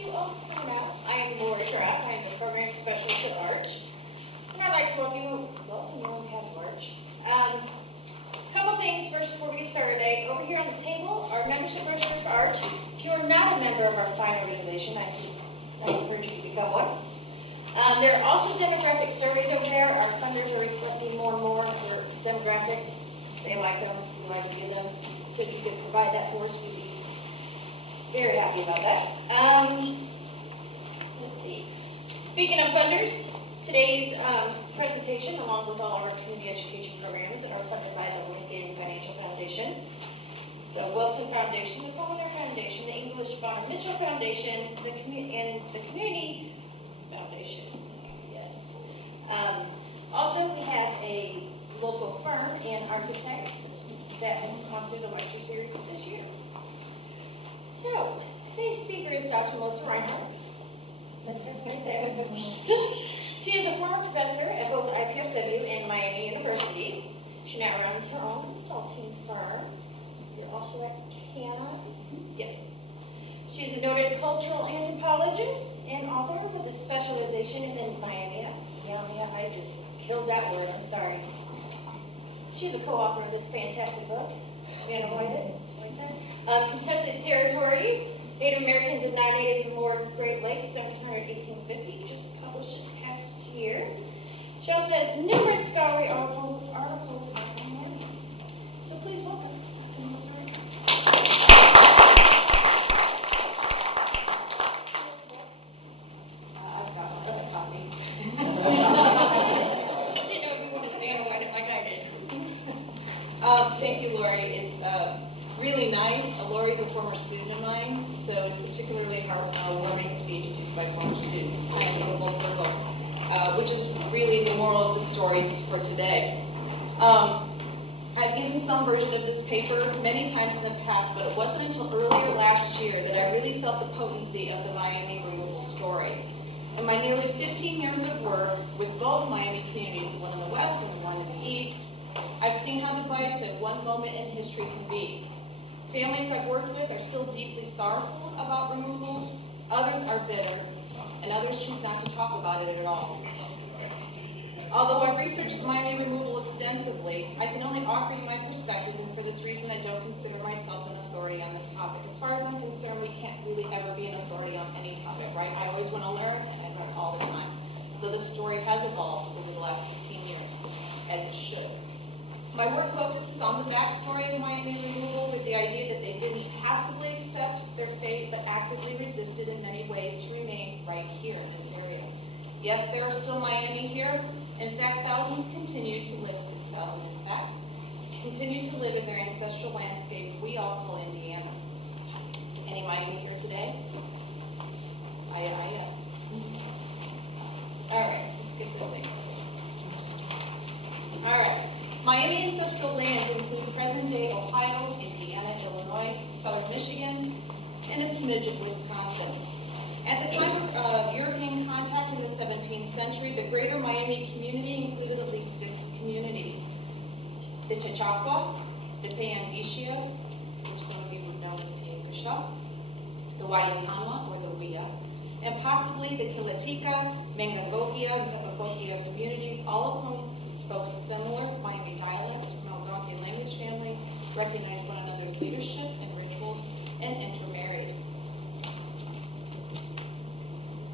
I am Auer Center. I am the program specialist at Arch. And I'd like to welcome you on behalf of Arch. Couple things first before we get started today. Over here on the table are membership brochures for Arch. If you are not a member of our fine organization, I encourage you to become one. There are also demographic surveys over there. Our funders are requesting more and more for demographics. They like them. We like to get them. So if you could provide that for us, we'd be very happy about that. Let's see. Speaking of funders, today's presentation, along with all of our community education programs, are funded by the Lincoln Financial Foundation, the Wilson Foundation, the Fulmer Foundation, the English Bonner Mitchell Foundation, and the Community Foundation. Yes. Also, we have a local firm and architects that has sponsored the lecture series this year. So, today's speaker is Dr. Melissa Rinehart. That's her right there. She is a former professor at both IPFW and Miami universities. She now runs her own consulting firm. You're also at Canon? Yes. She's a noted cultural anthropologist and author with a specialization in Miami. I just killed that word, I'm sorry. She's a co-author of this fantastic book. You know it? Right there. Contested Territories, Native Americans and Non-Natives in Lower Great Lakes, 1700-1850, just published this past year. She also has numerous scholarly articles on Miami. So please welcome Dr. Melissa Rinehart. I've got a copy. Didn't know if you wanted to analyze it like I did. Thank you, Lori. It's really nice. Lori's a former student of mine, so it's particularly warming to be introduced by former students, kind of in a full circle, which is really the moral of the story for today. I've given some version of this paper many times in the past, but it wasn't until earlier last year that I really felt the potency of the Miami removal story. In my nearly 15 years of work with both Miami communities, the one in the west and the one in the east, I've seen how divisive one moment in history can be. Families I've worked with are still deeply sorrowful about removal, others are bitter, and others choose not to talk about it at all. Although I've researched Miami removal extensively, I can only offer you my perspective, and for this reason I don't consider myself an authority on the topic. As far as I'm concerned, we can't really ever be an authority on any topic, right? I always want to learn, and I learn all the time. So the story has evolved over the last 15 years, as it should. My work focuses on the backstory of Miami removal with the idea that they didn't passively accept their fate, but actively resisted in many ways to remain right here in this area. Yes, there are still Miami here. In fact, thousands continue to live, 6,000 in fact, continue to live in their ancestral landscape we all call Indiana. Any Miami here today? All right, let's get this thing. All right. Miami ancestral lands include present-day Ohio, Indiana, Illinois, southern Michigan, and a smidge of Wisconsin. At the time of European contact in the 17th century, the greater Miami community included at least 6 communities. The Chautauqua, the Payanguishia, which some of you would know as Payanguishia, the Waiatama, or the Wia, and possibly the Kilatika, Mangagogia, and Papagogia communities, all of whom spoke similar Miami dialects from Algonquian language family, recognized one another's leadership and rituals, and intermarried.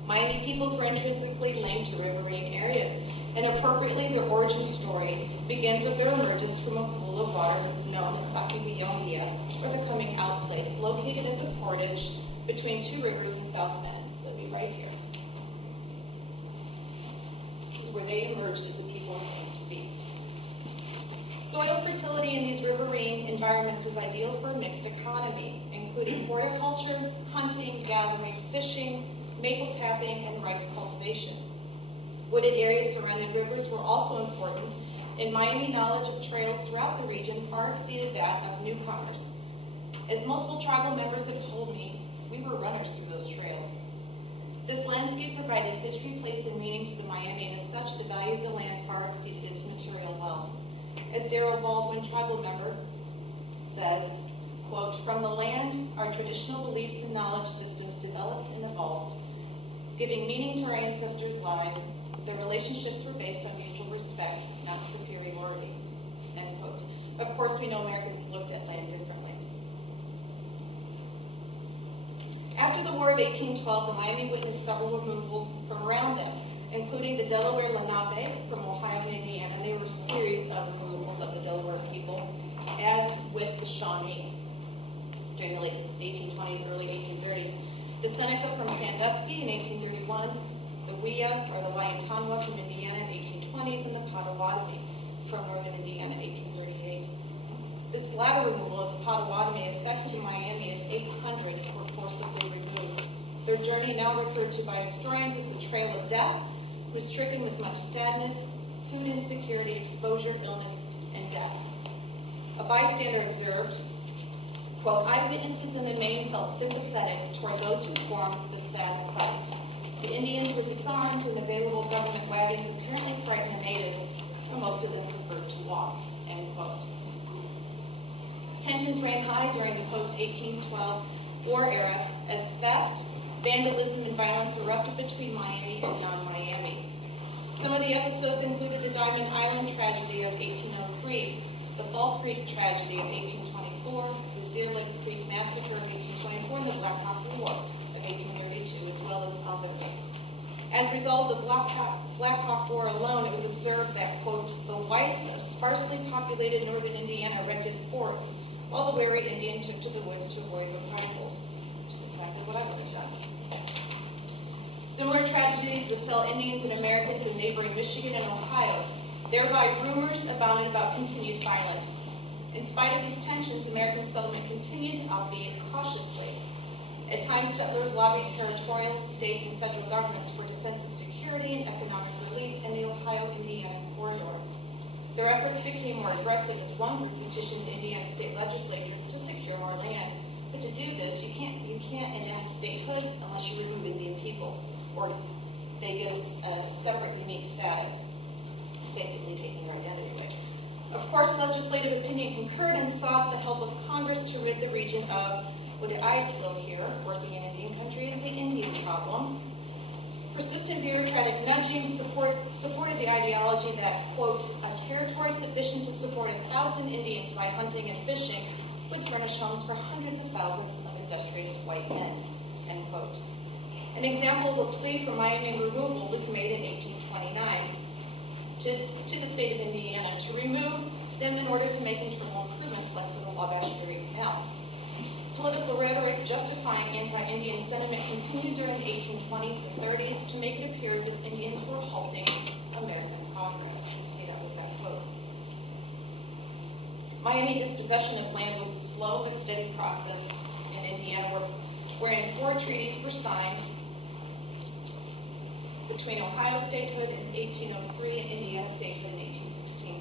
Miami peoples were intrinsically linked to riverine areas, and appropriately their origin story begins with their emergence from a pool of water known as Sakiwiyongia, or the coming out place, located at the portage between 2 rivers in South Bend. So it'll be right here. This is where they emerged as a people and came to be. Soil fertility in these riverine environments was ideal for a mixed economy, including horticulture, hunting, gathering, fishing, maple tapping, and rice cultivation. Wooded areas surrounding rivers were also important, and Miami knowledge of trails throughout the region far exceeded that of newcomers. As multiple tribal members have told me, we were runners through those trails. This landscape provided history, place, and meaning to the Miami, and as such, the value of the land far exceeded its material wealth. As Darrell Baldwin, tribal member, says, quote, "From the land, our traditional beliefs and knowledge systems developed and evolved, giving meaning to our ancestors' lives. The relationships were based on mutual respect, not superiority," end quote. Of course, we know Americans looked at land differently. After the War of 1812, the Miami witnessed several removals from around them, including the Delaware Lenape from Ohio and Indiana. There were a series of removals of the Delaware people, as with the Shawnee during the late 1820s, early 1830s. The Seneca from Sandusky in 1831, the Wea or the Wyantanwa from Indiana in 1820s, and the Potawatomi from northern Indiana in 1838. This latter removal of the Potawatomi affected Miami as 800 were forcibly removed. Their journey, now referred to by historians as the Trail of Death, was stricken with much sadness, food insecurity, exposure, illness, and death. A bystander observed, quote, "Eyewitnesses in the main felt sympathetic toward those who formed the sad sight. The Indians were disarmed, and available government wagons apparently frightened the natives, and most of them preferred to walk," end quote. Tensions ran high during the post-1812 war era as theft, vandalism, and violence erupted between Miami and non-Miami. Some of the episodes included the Diamond Island tragedy of 1803, the Fall Creek tragedy of 1824, the Deer Lick Creek massacre of 1824, and the Black Hawk War of 1832, as well as others. As a result of the Black Hawk War alone, it was observed that, quote, "the whites of sparsely populated northern Indiana erected forts, while the wary Indian took to the woods to avoid reprisals," which is exactly what I would have done. Similar tragedies befell Indians and Americans in neighboring Michigan and Ohio. Thereby, rumors abounded about continued violence. In spite of these tensions, American settlement continued, albeit cautiously. At times, settlers lobbied territorial, state, and federal governments for defensive security and economic relief in the Ohio-Indiana corridor. Their efforts became more aggressive as one group petitioned Indiana state legislatures to secure more land. But to do this, you can't enact statehood unless you remove Indian peoples, or they get a separate, unique status, basically taking their identity away. Of course, legislative opinion concurred and sought the help of Congress to rid the region of what I still hear, working in Indian country, is the Indian problem. Persistent bureaucratic nudging supported the ideology that, quote, "a territory sufficient to support 1,000 Indians by hunting and fishing would furnish homes for hundreds of thousands of industrious white men," end quote. An example of a plea for Miami removal was made in 1829 to the state of Indiana to remove them in order to make internal improvements like for the Wabash Erie Canal. Political rhetoric justifying anti-Indian sentiment continued during the 1820s and 30s to make it appear as if Indians were halting American progress. You can see that with that quote. Miami dispossession of land was a slow but steady process in Indiana, wherein 4 treaties were signed between Ohio statehood in 1803 and Indiana statehood in 1816,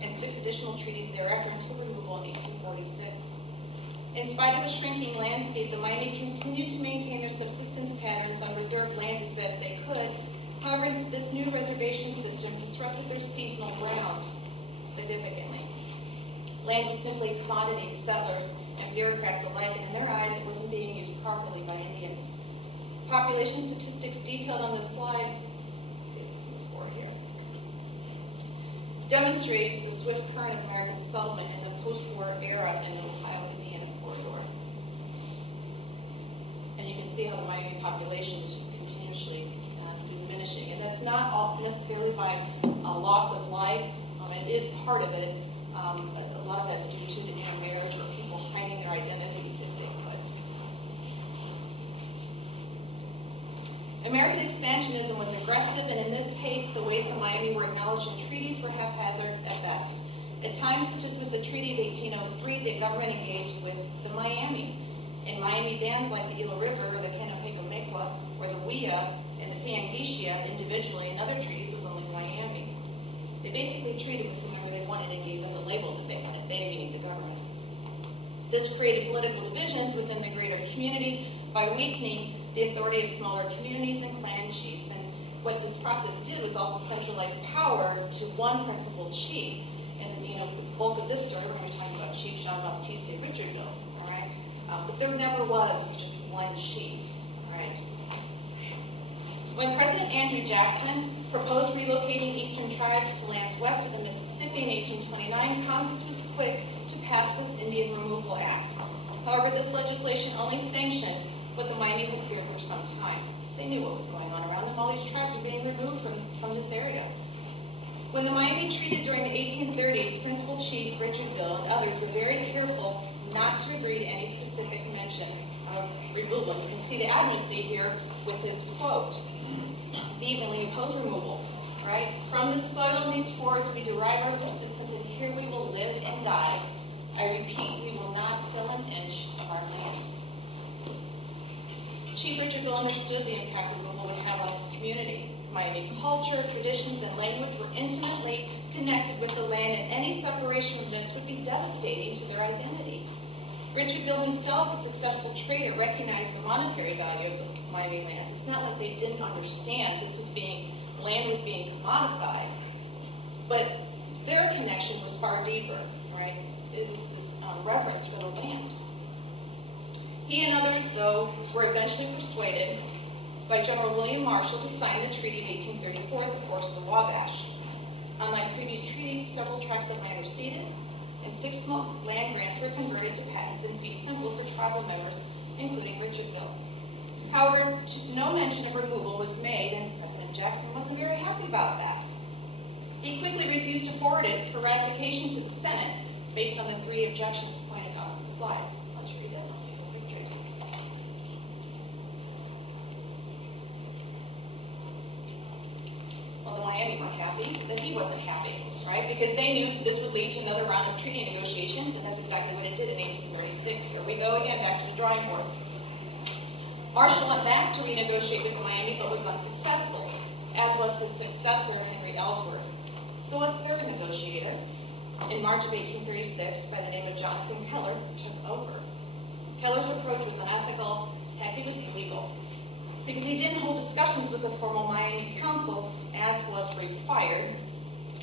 and 6 additional treaties thereafter until removal in 1846. In spite of a shrinking landscape, the Miami continued to maintain their subsistence patterns on reserved lands as best they could. However, this new reservation system disrupted their seasonal ground significantly. Land was simply a commodity to settlers and bureaucrats alike, and in their eyes, it wasn't being used properly by Indians. Population statistics detailed on this slide, let's see if it's move forward here, demonstrates the swift current of American settlement in the post-war era in the Ohio-Indiana corridor. And you can see how the Miami population is just continuously diminishing. And that's not all necessarily by a loss of life. It is part of it. A lot of that's due to the intermarriage or people hiding their identities if they could. American expansionism was aggressive, and in this case, the ways of Miami were acknowledged in treaties were haphazard at best. At times, such as with the Treaty of 1803, the government engaged with the Miami. In Miami bands like the Ilo River, or the Canapeco-Mecwa, or the Wea, and the Pangaea individually, in other treaties was only Miami. They basically treated with whomever they wanted and gave them the label that they wanted, they meaning the government. This created political divisions within the greater community by weakening the authority of smaller communities and clan chiefs. And what this process did was also centralize power to one principal chief. And, the bulk of this story, we're going to be talking about Chief Jean-Baptiste Richardville, all right? But there never was just one chief, all right? When President Andrew Jackson proposed relocating eastern tribes to lands west of the Mississippi in 1829, Congress was quick to pass this Indian Removal Act. However, this legislation only sanctioned what the Miami had feared for some time. They knew what was going on around them. All these tribes were being removed from this area. When the Miami Treaty during the 1830s, Principal Chief Richard Bill and others were very careful not to agree to any specific mention of removal. You can see the advocacy here with this quote. Vehemently oppose removal, right? From this soil and these forests we derive our subsistence, and here we will live and die. I repeat, we will not sell an inch of our lands. Chief Richard Bill understood the impact removal would have on his community. Miami culture, traditions, and language were intimately connected with the land, and any separation from this would be devastating to their identity. Richard Bill himself, a successful trader, recognized the monetary value of the Miami lands. It's not like they didn't understand land was being commodified, but their connection was far deeper, right? It was this reverence for the land. He and others, though, were eventually persuaded by General William Marshall to sign the Treaty of 1834 at the Forest of the Wabash. Unlike previous treaties, several tracts of land were ceded, and 6 small land grants were converted to patents and fee simple for tribal members, including Richard Bill. However, no mention of removal was made, and President Jackson wasn't very happy about that. He quickly refused to forward it for ratification to the Senate based on the 3 objections pointed out on the slide. I'll just read that and I'll take a picture. Well, the Miami weren't happy, that he wasn't happy, right? Because they knew this would lead to another round of treaty negotiations, and that's exactly what it did in 1836. Here we go again, back to the drawing board. Marshall went back to renegotiate with Miami, but was unsuccessful, as was his successor, Henry Ellsworth. So a third negotiator, in March of 1836, by the name of Jonathan Keller, took over. Keller's approach was unethical, heck, it was illegal, because he didn't hold discussions with the formal Miami Council, as was required,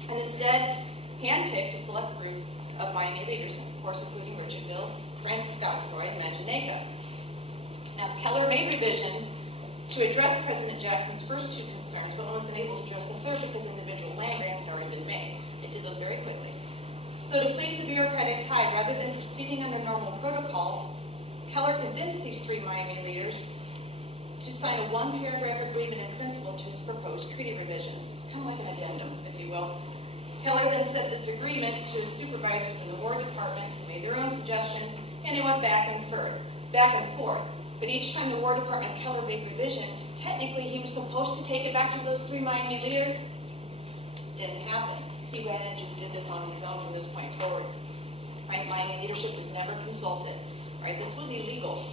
and instead handpicked a select group of Miami leaders, of course, including Richard Bill, Francis Godfrey, and Manjaneca. Now, Keller made revisions to address President Jackson's first 2 concerns, but wasn't able to address the third because individual land grants had already been made. It did those very quickly. So to please the bureaucratic tide, rather than proceeding under normal protocol, Keller convinced these 3 Miami leaders to sign a 1-paragraph agreement in principle to his proposed treaty revisions. It's kind of like an addendum, if you will. Keller then sent this agreement to his supervisors in the War Department, who made their own suggestions, and they went back and forth. But each time the War Department Keller made revisions, technically he was supposed to take it back to those 3 Miami leaders. Didn't happen. He went and just did this on his own from this point forward. Right? Miami leadership was never consulted. Right? This was illegal.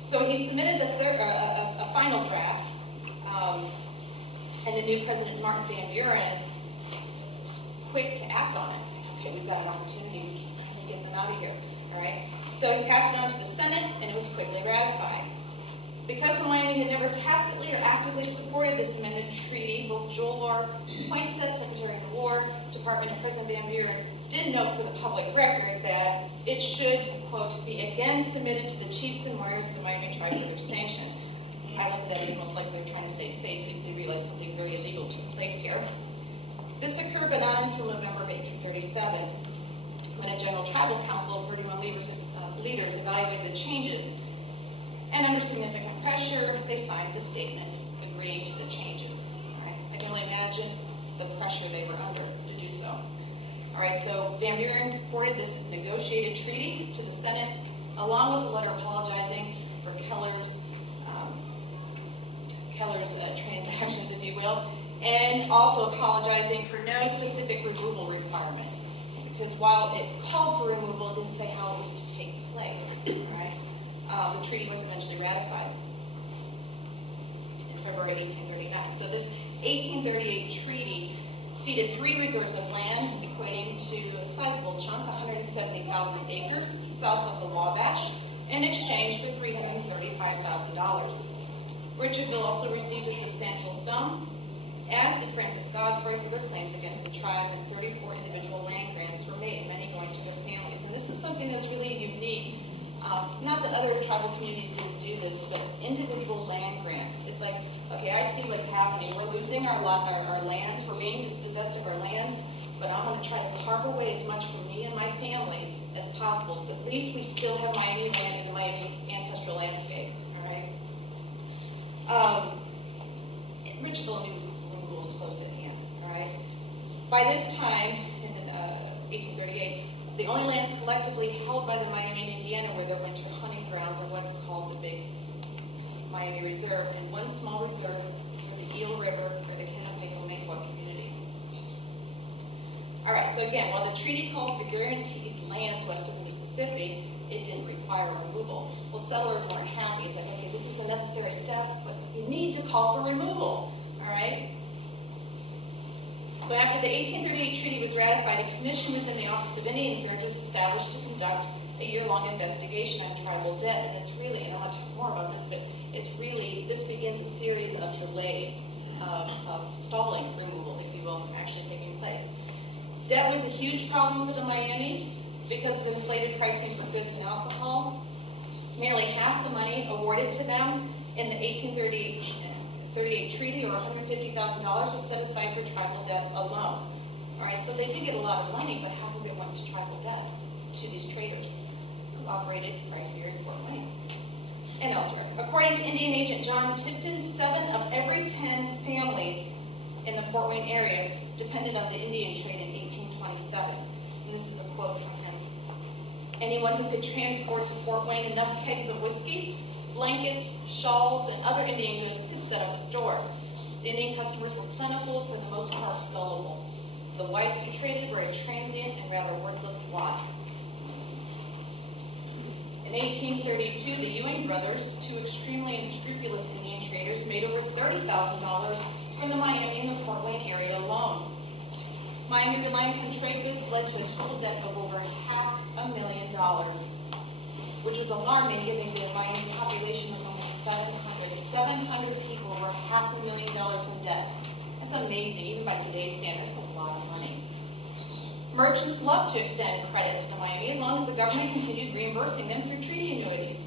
So he submitted a final draft, and the new President Martin Van Buren was quick to act on it. Okay, we've got an opportunity to get them out of here. All right. So he passed it on to the Senate, and it was quickly ratified. Because the Miami had never tacitly or actively supported this amended treaty, both Joel R. Poinsett, Secretary of the War Department, and President Van Buren did note for the public record that it should, quote, be again submitted to the chiefs and warriors of the Miami tribe for their sanction. I look at that as most likely they're trying to save face because they realized something very illegal took place here. This occurred, but not until November of 1837, when a General Tribal Council of 31 leaders evaluated the changes, and under significant pressure, they signed the statement agreeing to the changes. Right? I can only imagine the pressure they were under to do so. All right, so Van Buren forwarded this negotiated treaty to the Senate, along with a letter apologizing for Keller's transactions, if you will, and also apologizing for no specific removal requirement. Because while it called for removal, it didn't say how it was to take place. Right? The treaty was eventually ratified in February 1839. So this 1838 treaty ceded 3 reserves of land, equating to a sizable chunk, 170,000 acres south of the Wabash, in exchange for $335,000. Richard Bill also received a substantial sum, as did Francis Godfrey for their claims against the tribe, and 34 individual land grants were made, many going to their families. And this is something that's really unique be, not that other tribal communities didn't do this, but individual land grants. It's like, okay, I see what's happening. We're losing our lands. We're being dispossessed of our lands, but I'm going to try to carve away as much from me and my families as possible. So at least we still have Miami land in the Miami ancestral landscape. All right. Richville removal is close at hand. All right. By this time, in 1838, the only lands collectively held by the Miami and Indiana were their winter hunting grounds, or what's called the Big Miami Reserve, and one small reserve near the Eel River for the Kennewago community. All right, so again, while the treaty called for guaranteed lands west of the Mississippi, it didn't require removal. Well, settlers weren't happy. It's like, okay, this is a necessary step, but you need to call for removal. All right? So after the 1838 treaty was ratified, a commission within the Office of Indian Affairs was established to conduct a year-long investigation on tribal debt. And it's really, and I want to talk more about this, but it's really, this begins a series of delays of stalling removal, if you will, from actually taking place. Debt was a huge problem for the Miami because of inflated pricing for goods and alcohol. Nearly half the money awarded to them in the 1838 treaty, or $150,000, was set aside for tribal debt alone. All right, so they did get a lot of money, but half of it went to tribal debt, to these traders who operated right here in Fort Wayne and elsewhere. According to Indian agent John Tipton, 7 of every 10 families in the Fort Wayne area depended on the Indian trade in 1827. And this is a quote from him. Anyone who could transport to Fort Wayne enough kegs of whiskey, blankets, shawls, and other Indian goods could set up a store. The Indian customers were plentiful, for the most part gullible. The whites who traded were a transient and rather worthless lot. In 1832, the Ewing brothers, 2 extremely unscrupulous Indian traders, made over $30,000 from the Miami and the Fort Wayne area alone. Miami reliance on trade goods led to a total debt of over $500,000. Which was alarming, given the Miami population was only 700. 700 people were $500,000 in debt. That's amazing. Even by today's standards, that's a lot of money. Merchants loved to extend credit to the Miami as long as the government continued reimbursing them through treaty annuities.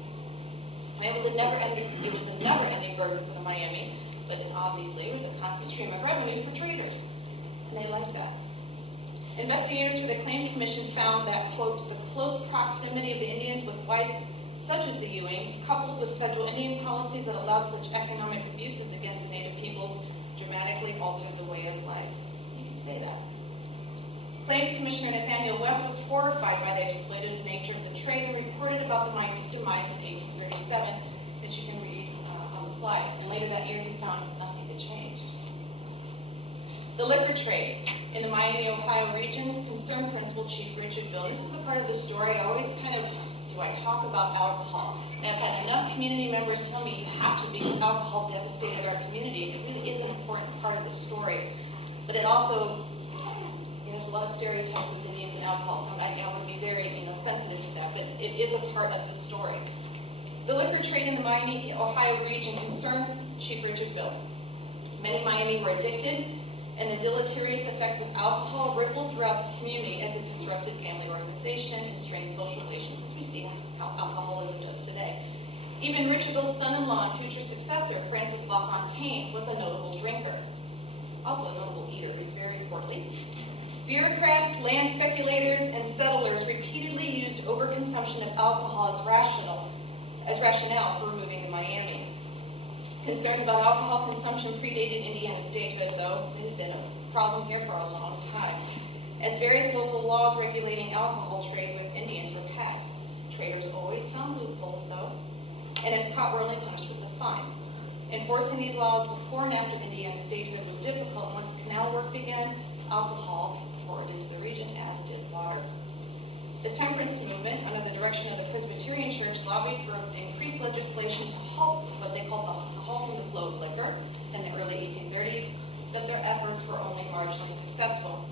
I mean, it was a never-ending burden for the Miami, but obviously it was a constant stream of revenue for traders, and they liked that. Investigators for the Claims Commission found that, quote, the close proximity of the Indians with whites, such as the Ewings, coupled with federal Indian policies that allowed such economic abuses against Native peoples, dramatically altered the way of life. You can say that. Claims Commissioner Nathaniel West was horrified by the exploitative nature of the trade and reported about the Miami's demise in 1837, as you can read on the slide. And later that year, he found nothing had changed. The liquor trade in the Miami, Ohio region concerned Principal Chief Richard Bill. This is a part of the story. I always do I talk about alcohol? And I've had enough community members tell me you have to, because alcohol devastated our community. It really is an important part of the story. But it also, there's a lot of stereotypes with Indians and alcohol, so I would be very sensitive to that. But it is a part of the story. The liquor trade in the Miami, Ohio region concerned Chief Richard Bill. Many Miami were addicted, and the deleterious effects of alcohol rippled throughout the community as it disrupted family organization and strained social relations, as we see how alcoholism does today. Even Richard Bill's son-in-law and future successor, Francis LaFontaine, was a notable drinker. Also a notable eater. He was very portly. Bureaucrats, land speculators, and settlers repeatedly used overconsumption of alcohol as rationale for removing the Miami. Concerns about alcohol consumption predated Indiana statehood, though. It had been a problem here for a long time. As various local laws regulating alcohol trade with Indians were passed, traders always found loopholes, though, and if caught, were only punished with a fine. Enforcing these laws before and after Indiana statehood was difficult, and once canal work began, alcohol poured into the region, as did water. The temperance movement, under the direction of the Presbyterian Church, lobbied for increased legislation to halt what they called the halting the flow of liquor in the early 1830s, but their efforts were only marginally successful.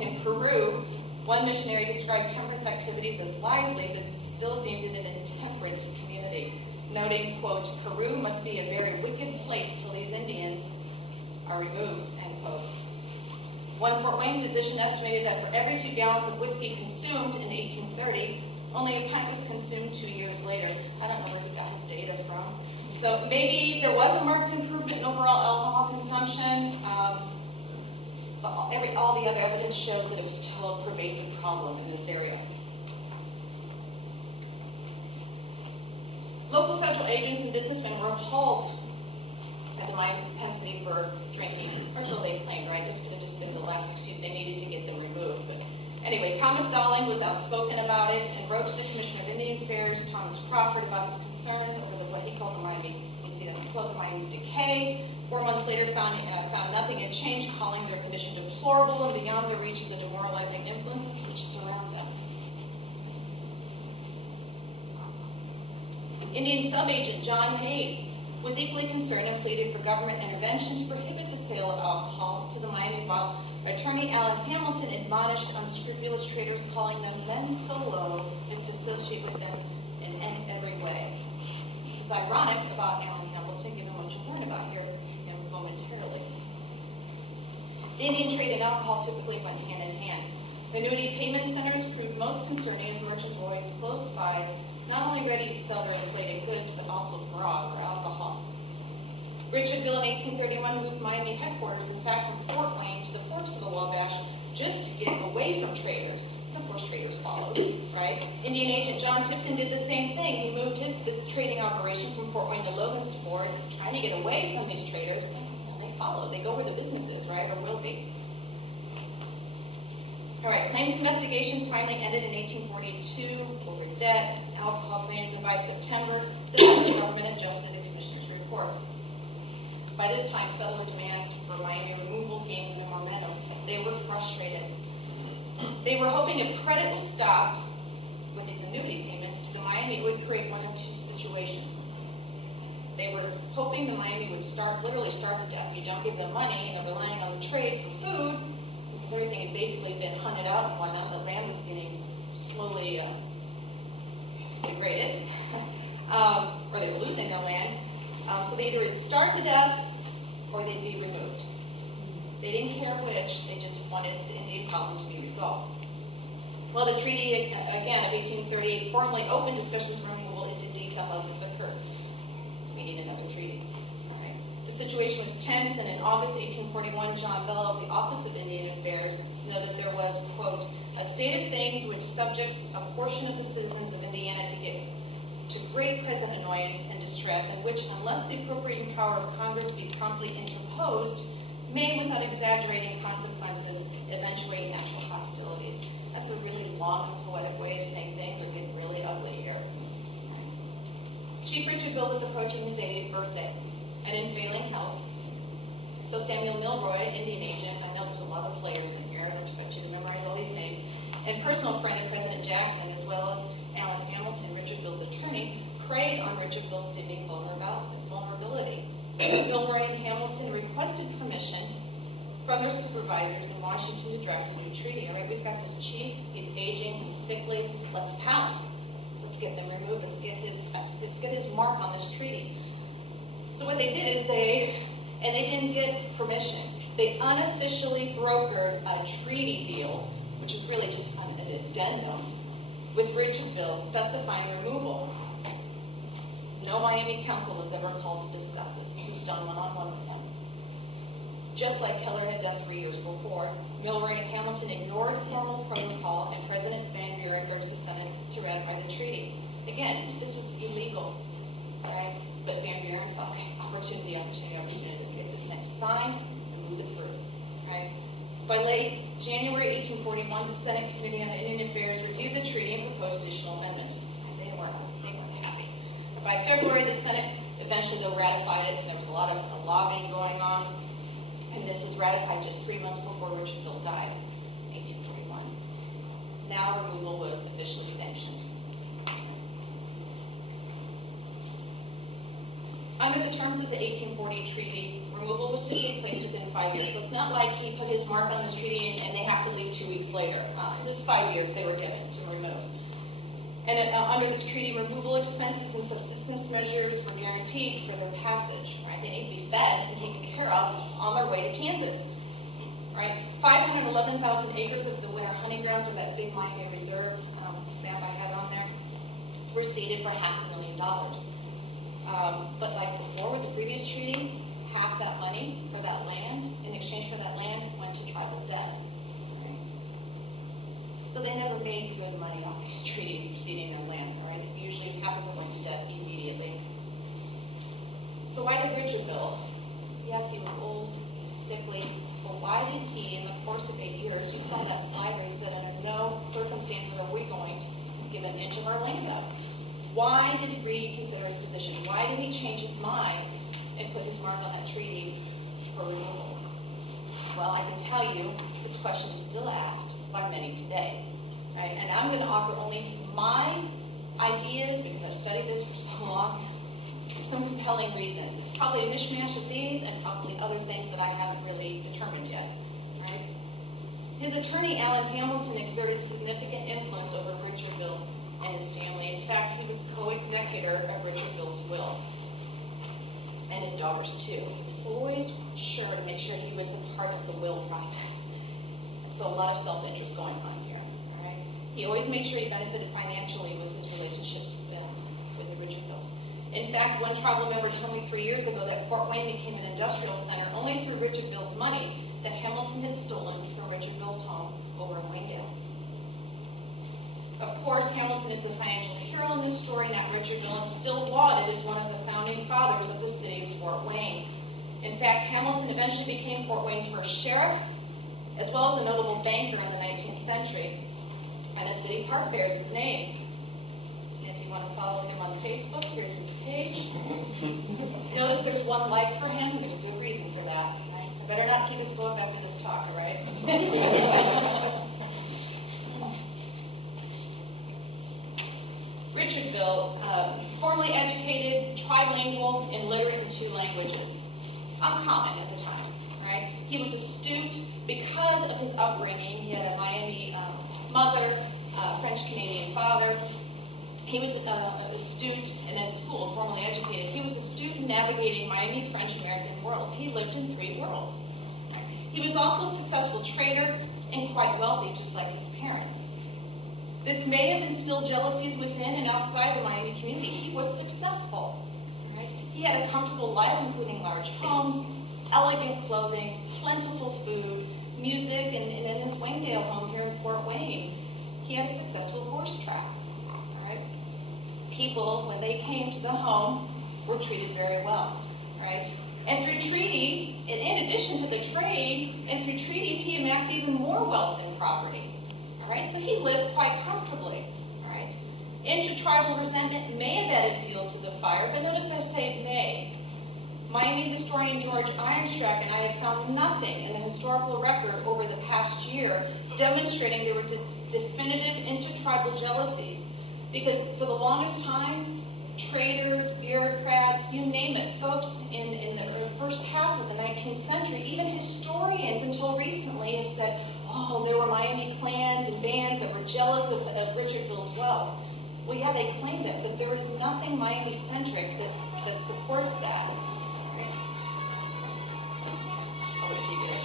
In Peru, one missionary described temperance activities as lively, but still deemed it an intemperate community, noting, quote, Peru must be a very wicked place till these Indians are removed, end quote. One Fort Wayne physician estimated that for every 2 gallons of whiskey consumed in 1830, Only a pint was consumed 2 years later. I don't know where he got his data from. So maybe there was a marked improvement in overall alcohol consumption. All the other evidence shows that it was still a pervasive problem in this area. Local federal agents and businessmen were appalled at the Miami propensity for drinking, or so they claimed, right? This could have just been the last excuse they needed to get them removed. But anyway, Thomas Dowling was outspoken about it and wrote to the Commissioner of Indian Affairs, Thomas Crawford, about his concerns over what he called the Miami, you see that quote, the Miami's decay. 4 months later, found nothing had changed, calling their condition deplorable and beyond the reach of the demoralizing influences which surround them. Indian sub-agent John Hayes was equally concerned and pleaded for government intervention to prohibit the sale of alcohol to the Miami, while Attorney Alan Hamilton admonished unscrupulous traders, calling them men so low as to associate with them in every way. This is ironic about Alan Hamilton, given what you'll learn about here momentarily. The Indian trade and alcohol typically went hand in hand. Annuity payment centers proved most concerning as merchants were always close by, not only ready to sell their inflated goods, but also grog or alcohol. Richardville in 1831 moved Miami headquarters, in fact, from Fort Wayne to the forks of the Wabash, just to get away from traders. And of course, traders followed, right? Indian agent John Tipton did the same thing. He moved his trading operation from Fort Wayne to Logansport, trying to get away from these traders. And they followed. They go where the business is, right, or will be. All right, claims investigations finally ended in 1842 over debt, alcohol claims, and by September, the federal government adjusted the commissioner's reports. By this time, settler demands for Miami removal gained new momentum. They were frustrated. They were hoping if credit was stopped with these annuity payments to the Miami, it would create one of two situations. They were hoping the Miami would literally starve to death. You don't give them money, and they're relying on the trade for food, because everything had basically been hunted out and whatnot. The land was getting slowly degraded, or they were losing their land. So they either would starve to death or they'd be removed. They didn't care which, they just wanted the Indian problem to be resolved. Well, the treaty, again, of 1838 formally opened discussions for removal. It did detail how this occurred. We need another treaty. All right. The situation was tense, and in August 1841, John Bell of the Office of Indian Affairs noted there was, quote, a state of things which subjects a portion of the citizens of Indiana to great present annoyance and distress, in which, unless the appropriating power of Congress be promptly interposed, may, without exaggerating consequences, eventuate actual hostilities. That's a really long and poetic way of saying things are getting really ugly here. Chief Richardville was approaching his 80th birthday, and in failing health. So Samuel Milroy, Indian agent, I know there's a lot of players in here, I don't expect you to memorize all these names, and personal friend of President Jackson, as well as Alan Hamilton, Richardville's attorney, preyed on Richardville's seeming vulnerability. Milroy and Hamilton requested permission from their supervisors in Washington to draft a new treaty. All right, we've got this chief, he's aging, he's sickly, let's pounce. Let's get them removed, let's get his mark on this treaty. So what they did is they didn't get permission. They unofficially brokered a treaty deal, which is really just an addendum, with Richardville specifying removal. No Miami council was ever called to discuss this. This was done one-on-one with him. Just like Keller had done 3 years before, Milroy and Hamilton ignored formal protocol, and President Van Buren urged the Senate to ratify the treaty. Again, this was illegal, right? But Van Buren saw opportunity to get this thing signed and move it through, right? By late January 1841, the Senate Committee on Indian Affairs reviewed the treaty and proposed additional amendments. They weren't happy. By February, the Senate eventually ratified it. There was a lot of lobbying going on, and this was ratified just 3 months before Richardville died in 1841. Now removal was officially sanctioned. Under the terms of the 1840 treaty, removal was to take place within 5 years. So it's not like he put his mark on this treaty and they have to leave 2 weeks later. It was 5 years they were given to remove. And under this treaty, removal expenses and subsistence measures were guaranteed for their passage. Right? They need to be fed and taken care of on their way to Kansas. Right? 511,000 acres of the winter hunting grounds of that big Miami reserve map I have on there were ceded for $500,000. But like before with the previous treaty, half that money for that land, in exchange for that land, went to tribal debt. Right? So they never made good money off these treaties for ceding their land. Right? Usually half of it went to debt immediately. So why did Richard build? Yes, he was old, he was sickly, but why did he, in the course of 8 years, you saw that slide where he said, under no circumstances are we going to give an inch of our land up. Why did he reconsider his position? Why did he change his mind and put his mark on that treaty for removal? Well, I can tell you this question is still asked by many today. Right? And I'm going to offer only my ideas, because I've studied this for so long, some compelling reasons. It's probably a mishmash of these and probably other things that I haven't really determined yet. Right? His attorney, Alan Hamilton, exerted significant influence over Richardville and his family. In fact, he was co-executor of Richardville's will, and his daughters too. He was always sure to make sure he was a part of the will process. So a lot of self-interest going on here. All right? He always made sure he benefited financially with his relationships with the Richardvilles. In fact, one tribal member told me 3 years ago that Fort Wayne became an industrial center only through Richardville's money that Hamilton had stolen from Richardville's home over in Waynedale. Of course, Hamilton is the financial hero in this story, not Richardville, and still lauded as one of the founding fathers of the city of Fort Wayne. In fact, Hamilton eventually became Fort Wayne's first sheriff, as well as a notable banker in the 19th century. And a city park bears his name. And if you want to follow him on Facebook, here's his page. Notice there's one like for him, and there's good reason for that. Right? I better not see this book after this talk, all right? Richardville, formally educated, trilingual, and literate in 2 languages. Uncommon at the time, right? He was astute because of his upbringing. He had a Miami mother, French-Canadian father. He was astute and at school, formally educated. He was astute in navigating Miami French-American worlds. He lived in 3 worlds. He was also a successful trader and quite wealthy, just like his parents. This may have instilled jealousies within and outside the Miami community. He was successful. Right? He had a comfortable life, including large homes, elegant clothing, plentiful food, music, and in his Waynedale home here in Fort Wayne, he had a successful horse track. Right? People, when they came to the home, were treated very well. Right? And through treaties, in addition to the trade, and through treaties, he amassed even more wealth and property. All right, so he lived quite comfortably. All right, intertribal resentment may have added fuel to the fire, but notice I say may. Miami historian George Ironstrack and I have found nothing in the historical record over the past year demonstrating there were definitive intertribal jealousies, because for the longest time, traders, bureaucrats, you name it, folks in the first half of the 19th century, even historians until recently have said, oh, there were Miami clans and bands that were jealous of Richardville's wealth. Well, yeah, they claimed it, but there is nothing Miami-centric that supports that. I'll wait till you get it.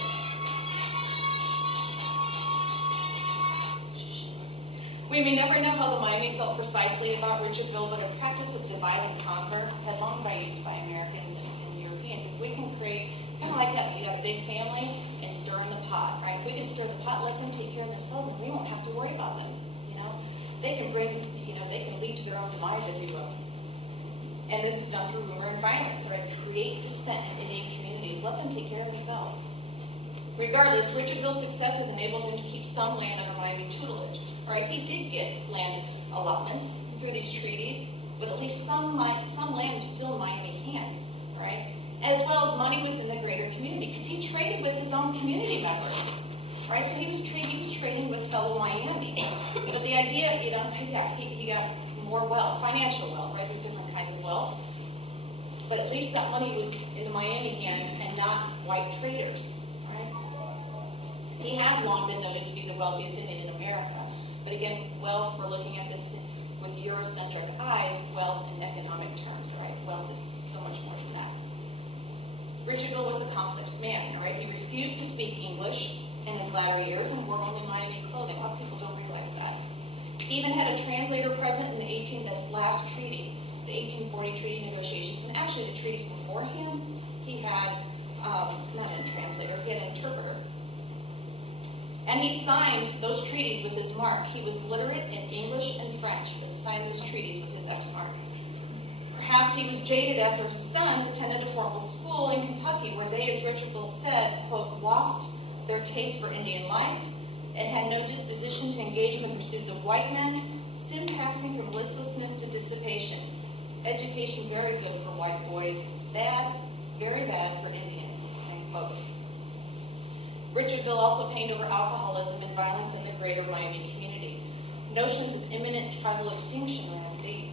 We may never know how the Miami felt precisely about Richardville, but a practice of divide and conquer had long been used by Americans and Europeans. If we can create, it's kind of like having you have a big family and stir in the pot, right? If we can stir the pot, let them take care of themselves, and we won't have to worry about them. You know, they can bring, they can lead to their own demise, if you will. And this is done through rumor and violence, right? Create dissent in Indian communities. Let them take care of themselves. Regardless, Richardville's success has enabled him to keep some land under Miami tutelage. Right? He did get land allotments through these treaties, but at least some land was still in Miami's hands, right? As well as money within the greater community, because he traded with his own community members, right? So he was trading with fellow Miami. But the idea, he got more wealth, financial wealth, right? There's different kinds of wealth. But at least that money was in the Miami hands and not white traders, right? He has long been noted to be the wealthiest Indian in America. But again, wealth, we're looking at this with Eurocentric eyes, wealth in economic terms, right? Wealth is so much more than that. Richardville was a complex man, right? He refused to speak English in his latter years and wore only Miami clothing. A lot of people don't realize that. He even had a translator present in this last treaty, the 1840 treaty negotiations, and actually the treaties beforehand, he had, not a translator, he had an interpreter. And he signed those treaties with his mark. He was literate in English and French, but signed those treaties with his X mark. Perhaps he was jaded after his sons attended a formal school in Kentucky where they, as Richardville said, quote, lost their taste for Indian life and had no disposition to engage in the pursuits of white men, soon passing from listlessness to dissipation. Education very good for white boys, bad, very bad for Indians, end quote. Richardville also pained over alcoholism and violence in the greater Miami community. Notions of imminent tribal extinction ran deep,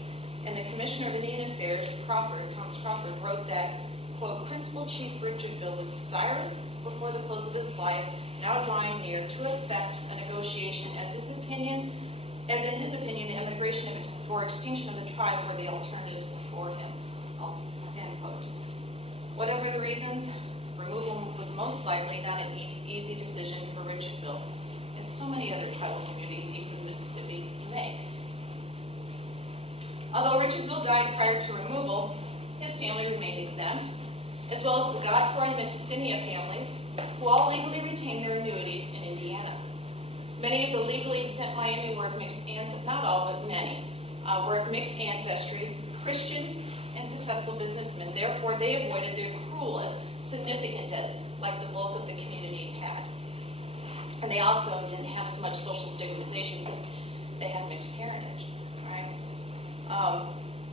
and the Commissioner of Indian Affairs, Thomas Crawford, wrote that, quote, Principal Chief Richardville was desirous, before the close of his life, now drawing near, to effect a negotiation as in his opinion, the emigration or extinction of the tribe were the alternatives before him, end quote. Whatever the reasons, removal was most likely not an easy decision for Richardville and so many other tribal communities east of the Mississippi to make. Although Richardville died prior to removal, his family remained exempt, as well as the Godfrey and Mendocino families, who all legally retained their annuities in Indiana. Many of the legally exempt Miami were of mixed ancestry, not all, but many, were of mixed ancestry, Christians, and successful businessmen. Therefore, they avoided the accrual of significant debt like the bulk of the community had. And they also didn't have as much social stigmatization because they had mixed parentage, right?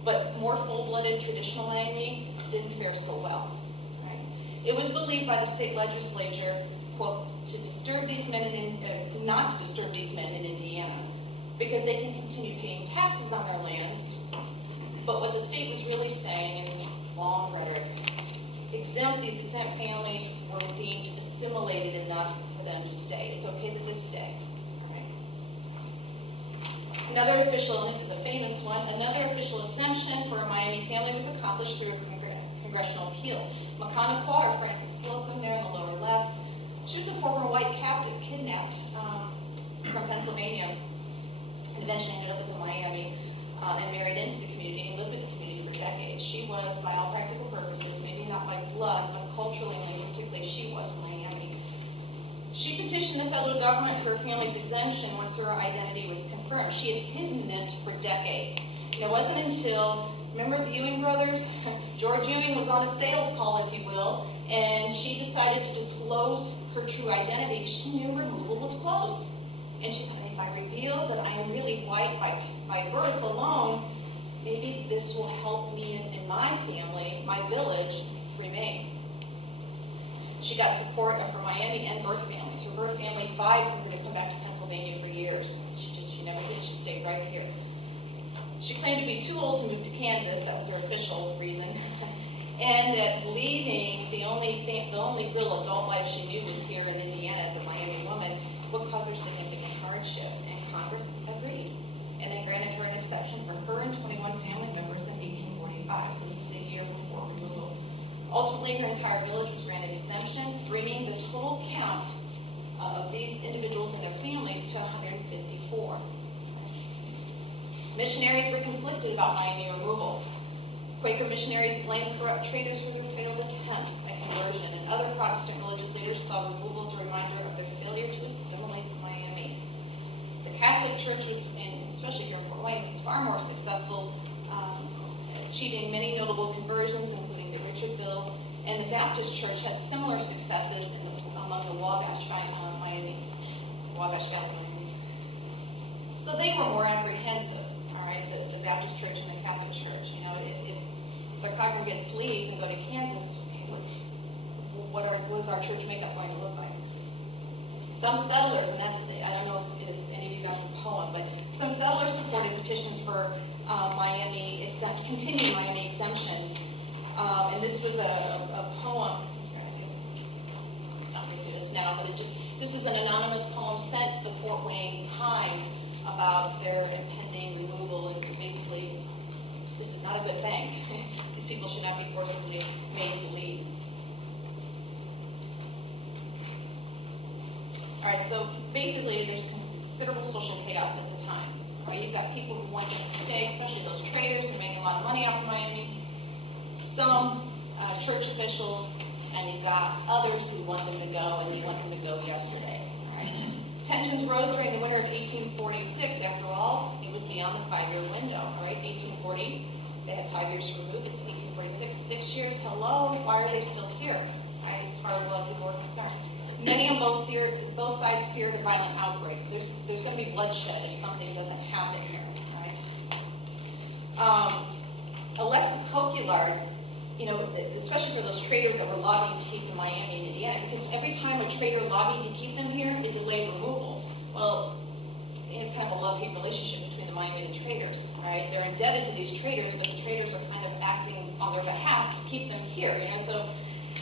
But more full-blooded traditional Miami didn't fare so well. Right? It was believed by the state legislature, quote, to disturb these men not to disturb these men in Indiana, because they can continue paying taxes on their lands. But what the state was really saying, and this is long rhetoric, these exempt families were deemed assimilated enough for them to stay. It's okay that they stay. Right? Another official, and this is a famous one, another official exemption for a Miami family was accomplished through a congressional appeal. Maconaquah, or Frances Slocum there in the lower left, she was a former white captive kidnapped from Pennsylvania and eventually ended up in Miami and married into the community and lived with the community for decades. She was, by all practical purposes, maybe not by blood, but culturally and linguistically, she was Miami. She petitioned the federal government for her family's exemption once her identity was confirmed. She had hidden this for decades. And it wasn't until, remember the Ewing brothers? George Ewing was on a sales call, if you will, and she decided to disclose her true identity. She knew removal was close. And she thought, if I reveal that I am really white by birth alone, maybe this will help me in my family, my village, remain. She got support of her Miami and birth families. Her birth family vied for her to come back to Pennsylvania for years. She never did. She stayed right here. She claimed to be too old to move to Kansas. That was her official reason. And that leaving the only real adult life she knew was here in Indiana as a Miami woman would cause her significant hardship. And Congress agreed. And they granted her an exception for her and 21 family members in 1845. So this is a year before removal. Ultimately, her entire village was granted exemption, bringing the total count of these individuals and their families to 154. Missionaries were conflicted about Miami removal. Quaker missionaries blamed corrupt traders for their failed attempts at conversion, and other Protestant religious leaders saw removal as a reminder of their failure to assimilate Miami. The Catholic Church was, and especially here in Fort Wayne, was far more successful, achieving many notable conversions, including the Richardvilles, and the Baptist Church had similar successes among the Wabash Valley. So they were more apprehensive, all right, the Baptist Church and the Catholic Church. You know, if their congregants leave and go to Kansas, okay, what is our church makeup going to look like? Some settlers, and that's, I don't know if any of you got the poem, but some settlers supported petitions for continued Miami exemptions. And this was a poem, I'm not going to do this now, but this is an anonymous poem sent to the Fort Wayne Times about their impending removal, and basically, this is not a good thing. These people should not be forcibly made to leave. All right, so basically there's considerable social chaos at the time. Right? You've got people who want them to stay, especially those traders who make a lot of money off of Miami. Some church officials, and you've got others who want them to go, and they want them to go yesterday. Right? Tensions rose during the winter of 1846. After all, it was beyond the 5-year window. Right? 1840, they had 5 years to remove. It's 1846, 6 years. Hello, why are they still here? Right? As far as a lot of people are concerned. Many on both sides feared a violent outbreak. There's going to be bloodshed if something doesn't happen here. Right? Alexis Coquillard, you know, especially for those traders that were lobbying to keep them in Miami and Indiana, because every time a trader lobbied to keep them here, it delayed removal. Well, it's kind of a love-hate relationship between the Miami and the traders, right? They're indebted to these traders, but the traders are kind of acting on their behalf to keep them here, you know. So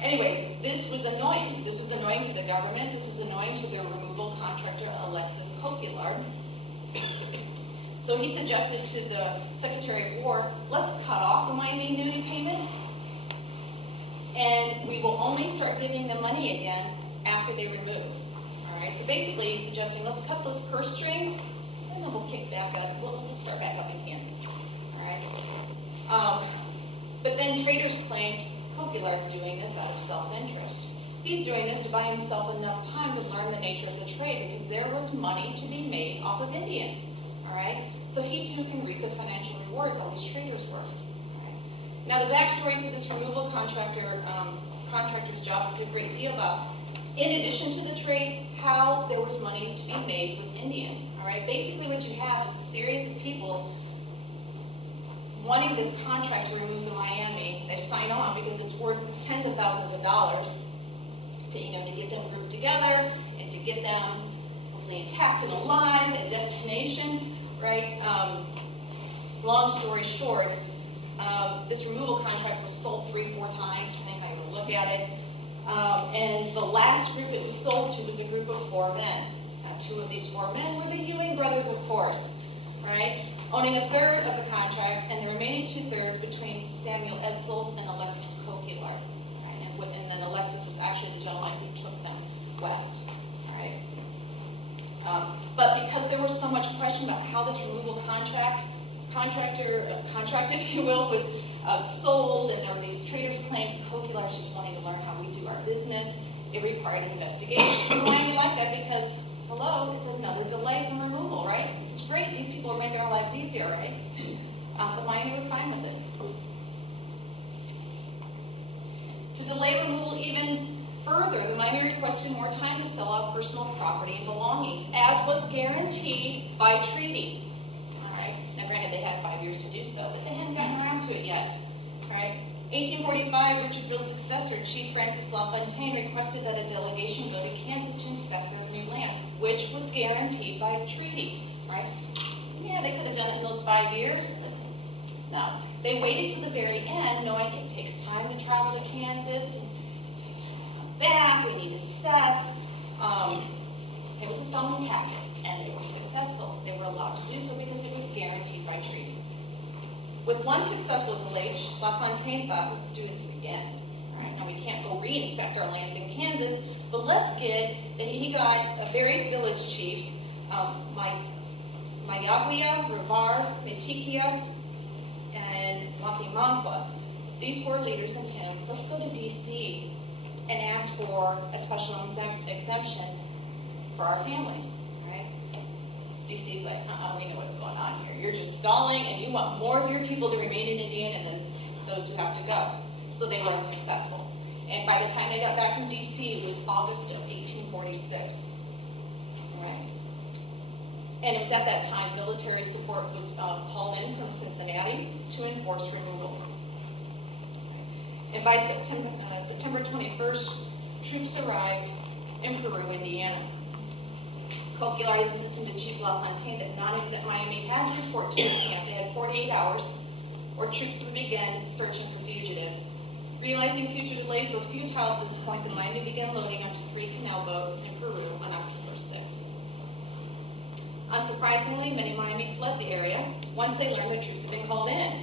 anyway, this was annoying. This was annoying to the government. This was annoying to their removal contractor, Alexis Coquillard. So he suggested to the Secretary of War, let's cut off the Miami annuity payments, and we will only start giving them money again after they remove. All right. So basically, he's suggesting let's cut those purse strings, and then we'll kick back up. We'll just start back up in Kansas. All right. But then traders claimed Coquillard's doing this out of self-interest. He's doing this to buy himself enough time to learn the nature of the trade, because there was money to be made off of Indians. All right. So he too can reap the financial rewards all these traders were. Now, the backstory to this removal contractor's jobs is a great deal about, in addition to the trade, how there was money to be made with Indians. All right, basically what you have is a series of people wanting this contract to remove to Miami. They sign on because it's worth tens of thousands of dollars to, you know, to get them grouped together and to get them hopefully intact and alive at destination. Right. Long story short. This removal contract was sold 3-4 times, depending how you look at it. And the last group it was sold to was a group of 4 men. Now, 2 of these 4 men were the Ewing brothers, of course, right? Owning 1/3 of the contract, and the remaining 2/3 between Samuel Edsel and Alexis Coquillard. Right? And then Alexis was actually the gentleman who took them west. All right? But because there was so much question about how this removal contract, if you will, was sold, and there were these traders claimed Coquillard's just wanting to learn how we do our business, it required an investigation. So Miami liked that because, hello, it's another delay from removal, right? This is great. These people are making our lives easier, right? But Miami were fine with it. To delay removal even further, the Miami requested more time to sell out personal property and belongings, as was guaranteed by treaty. Now, granted, they had 5 years to do so, but they hadn't gotten around to it yet. Right? 1845, Richard Bill's successor, Chief Francis LaFontaine, requested that a delegation go to Kansas to inspect their new lands, which was guaranteed by treaty. Right? Yeah, they could have done it in those 5 years, but no. They waited to the very end, knowing it takes time to travel to Kansas, and come back, we need to assess. It was a stolen tactic. And they were successful. They were allowed to do so because it was guaranteed by treaty. With one successful delay, LaFontaine thought, let's do this again. All right, now we can't go re-inspect our lands in Kansas, but let's get, he got various village chiefs, Mayagüia, Rivar, Metiquia, and Wapimanqua. These 4 leaders and him, let's go to D.C. and ask for a special exemption for our families. DC's like, we know what's going on here. You're just stalling, and you want more of your people to remain in Indiana than those who have to go. So they were unsuccessful. And by the time they got back from DC, it was August of 1846. All right. And it was at that time military support was called in from Cincinnati to enforce removal. And by September 21st, troops arrived in Peru, Indiana. Coquillard insisted to Chief LaFontaine that non-exempt Miami had to report to his camp. They had 48 hours, or troops would begin searching for fugitives. Realizing future delays were futile at this point, the Miami began loading onto 3 canal boats in Peru on October 6th. Unsurprisingly, many Miami fled the area once they learned that troops had been called in.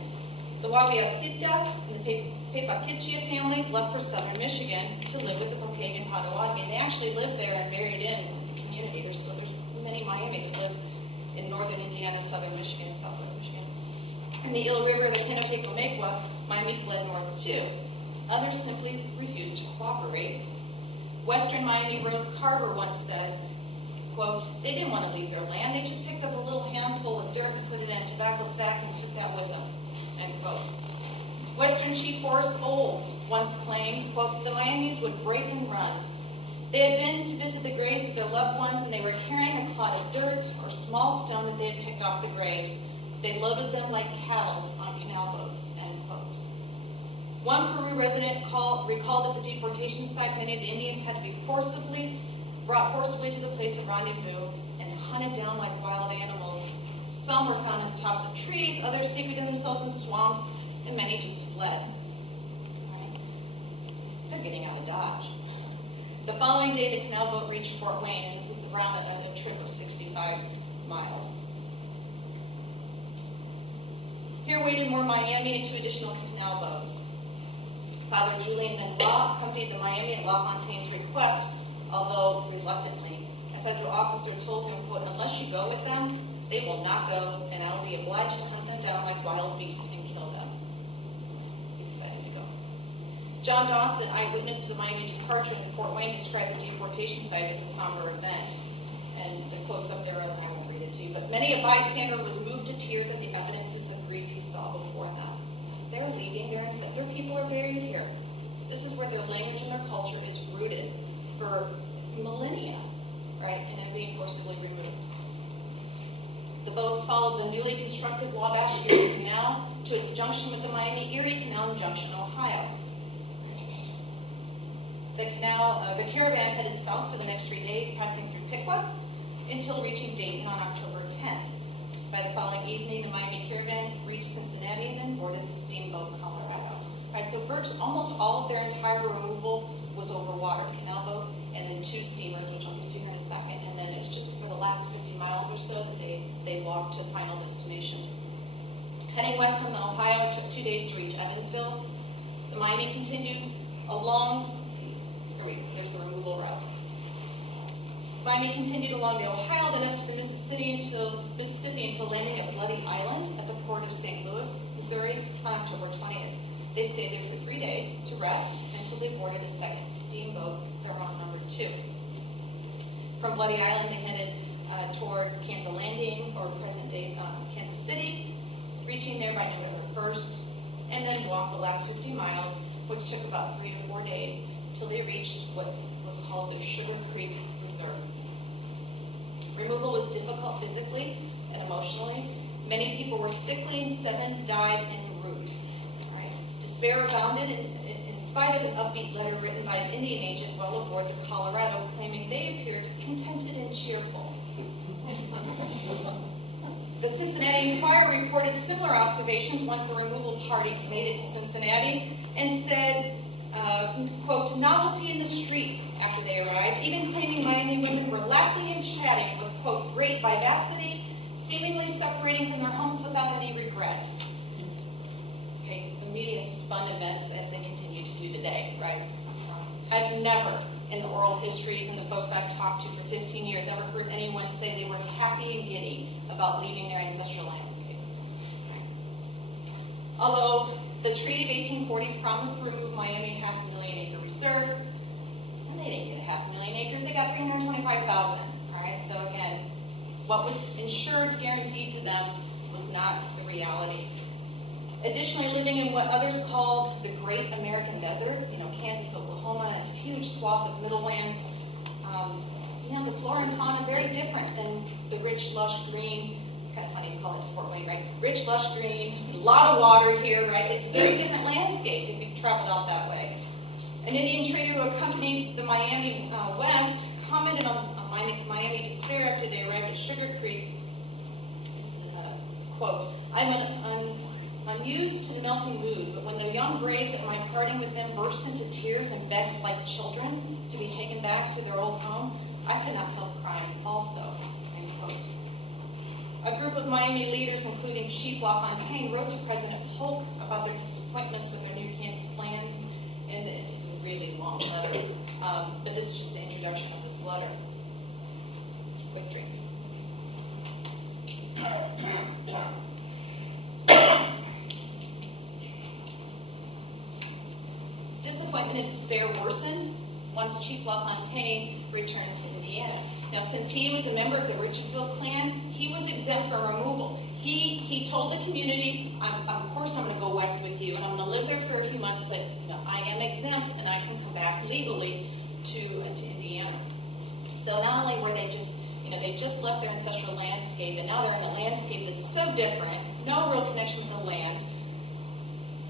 The Wabiatsita and the Pepaquichia families left for southern Michigan to live with the Pokagon Potawatomi. They actually lived there and married in the community. There's many Miami that live in northern Indiana, southern Michigan, southwest Michigan. In the Eel River, the Kennepequa, Miami fled north too. Others simply refused to cooperate. Western Miami Rose Carver once said, quote, they didn't want to leave their land, they just picked up a little handful of dirt and put it in a tobacco sack and took that with them, end quote. Western Chief Forrest Olds once claimed, quote, the Miamis would break and run. They had been to visit the graves of their loved ones and they were carrying a clod of dirt or small stone that they had picked off the graves. They loaded them like cattle on canal boats, end quote. One Peru resident recalled at the deportation site many of the Indians had to be brought forcibly to the place of rendezvous and hunted down like wild animals. Some were found at the tops of trees, others secreted themselves in swamps, and many just fled. Right. They're getting out of Dodge. The following day, the canal boat reached Fort Wayne, and this is around a trip of 65 miles. Here waited more Miami and 2 additional canal boats. Father Julian Benoit accompanied the Miami at La Fontaine's request, although reluctantly. A federal officer told him, quote, unless you go with them, they will not go, and I will be obliged to hunt them down like wild beasts and kill them. He decided to go. John Dawson, eyewitness to the Miami departure in Fort Wayne, described the deportation site as a somber event. And the quote's up there, I won't read it to you. But many a bystander was moved to tears at the evidences of grief he saw before them. They're leaving, their people are buried here. This is where their language and their culture is rooted for millennia, right? And they're being forcibly removed. The boats followed the newly constructed Wabash Erie Canal to its junction with the Miami Erie Canal in Junction, Ohio. The caravan headed south for the next 3 days, passing through Piqua until reaching Dayton on October 10th. By the following evening, the Miami caravan reached Cincinnati and then boarded the steamboat Colorado. All right, so virtually almost all of their entire removal was over water, the canal boat, and then 2 steamers, which I'll get to here in a second, and then it's just for the last 50 miles or so that they walked to final destination. Heading west on the Ohio, it took 2 days to reach Evansville. The Miami continued along, there's the removal route. Miami continued along the Ohio, then up to the Mississippi until landing at Bloody Island at the port of St. Louis, Missouri on October 20th. They stayed there for 3 days to rest until they boarded a second steamboat. They were on number 2. From Bloody Island, they headed toward Kansas Landing, or present-day Kansas City, reaching there by November 1st, and then walked the last 50 miles, which took about 3 to 4 days, until they reached what was called the Sugar Creek Reserve. Removal was difficult physically and emotionally. Many people were sickly and 7 died en route. Right? Despair abounded in spite of an upbeat letter written by an Indian agent well aboard the Colorado claiming they appeared contented and cheerful. The Cincinnati Enquirer reported similar observations once the removal party made it to Cincinnati and said, quote, novelty in the streets after they arrived, even claiming Miami women were laughing and chatting with, quote, great vivacity, seemingly separating from their homes without any regret. Okay, the media spun events as they continue to do today, right? I've never, in the oral histories and the folks I've talked to for 15 years, ever heard anyone say they were happy and giddy about leaving their ancestral landscape. Okay. Although the Treaty of 1840 promised to remove Miami 500,000 acre reserve, and they didn't get 500,000 acres, they got 325,000. All right, so again, what was insured, guaranteed to them, was not the reality. Additionally, living in what others called the Great American Desert, Kansas, Oklahoma, and this huge swath of middlelands, the flora and fauna very different than the rich, lush green. It's kind of funny to call it Fort Wayne, right? Rich, lush green, a lot of water here, right? It's a very different landscape if you've traveled out that way. An Indian trader who accompanied the Miami west commented on Miami despair after they arrived at Sugar Creek. This is a quote, I'm unused to the melting mood, but when the young braves at my parting with them burst into tears and begged like children to be taken back to their old home, I could not help crying also, end quote. A group of Miami leaders, including Chief LaFontaine, wrote to President Polk about their disappointments with their new Kansas lands, and it's a really long letter, but this is just the introduction of this letter. Quick drink. Disappointment and despair worsened once Chief LaFontaine returned to Indiana. Now, since he was a member of the Richardville clan, he was exempt from removal. He told the community, of course I'm going to go west with you, and I'm going to live there for a few months, but I am exempt, and I can come back legally to Indiana. So not only were they just, they just left their ancestral landscape, and now they're in a landscape that's so different, no real connection with the land,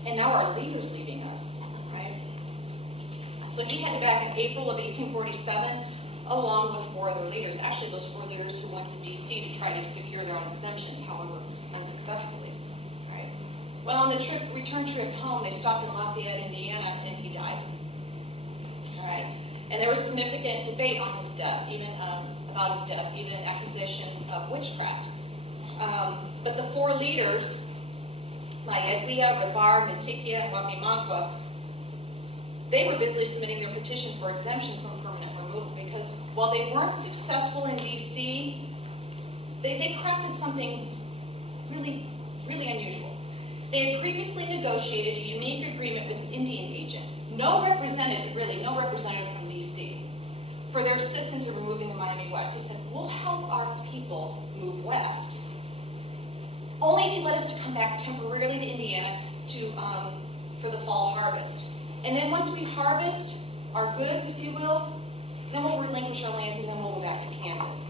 and now our leader's leaving us, right? So he headed back in April of 1847, along with 4 other leaders. Actually, those 4 leaders who went to D.C. to try to secure their own exemptions, however, unsuccessfully. Right? Well, on the return trip home, they stopped in Lafayette, Indiana, and he died. All right? And there was significant debate on his death, even about his death, even accusations of witchcraft. But the 4 leaders, Maedwia, Rabar, Mitikia, and Wapimanqua, they were busily submitting their petition for exemption from permanent removal because while they weren't successful in D.C., they crafted something really, really unusual. They had previously negotiated a unique agreement with an Indian agent, no representative from D.C., for their assistance in removing the Miami West. They said, we'll help our people move west, only if you let us to come back temporarily to Indiana for the fall harvest. And then once we harvest our goods, if you will, then we'll relinquish our lands and then we'll go back to Kansas.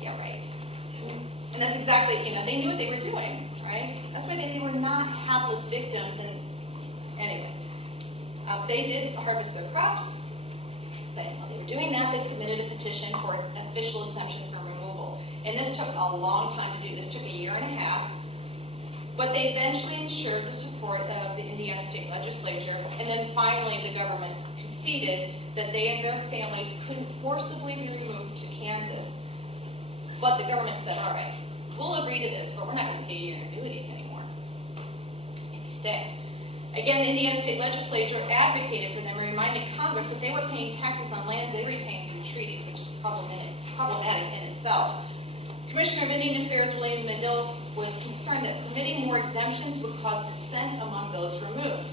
Yeah, right. And that's exactly, they knew what they were doing, right? That's why they were not hapless victims. And anyway, they did harvest their crops, but while they were doing that, they submitted a petition for official exemption from removal. And this took a long time to do. This took 1.5 years. But they eventually ensured the support of the Indiana State Legislature, and then finally the government conceded that they and their families couldn't forcibly be removed to Kansas. But the government said, all right, we'll agree to this, but we're not going to pay you your annuities anymore if you stay. Again, the Indiana State Legislature advocated for them and reminded Congress that they were paying taxes on lands they retained through treaties, which is problematic in itself. Commissioner of Indian Affairs William Medill was concerned that permitting more exemptions would cause dissent among those removed,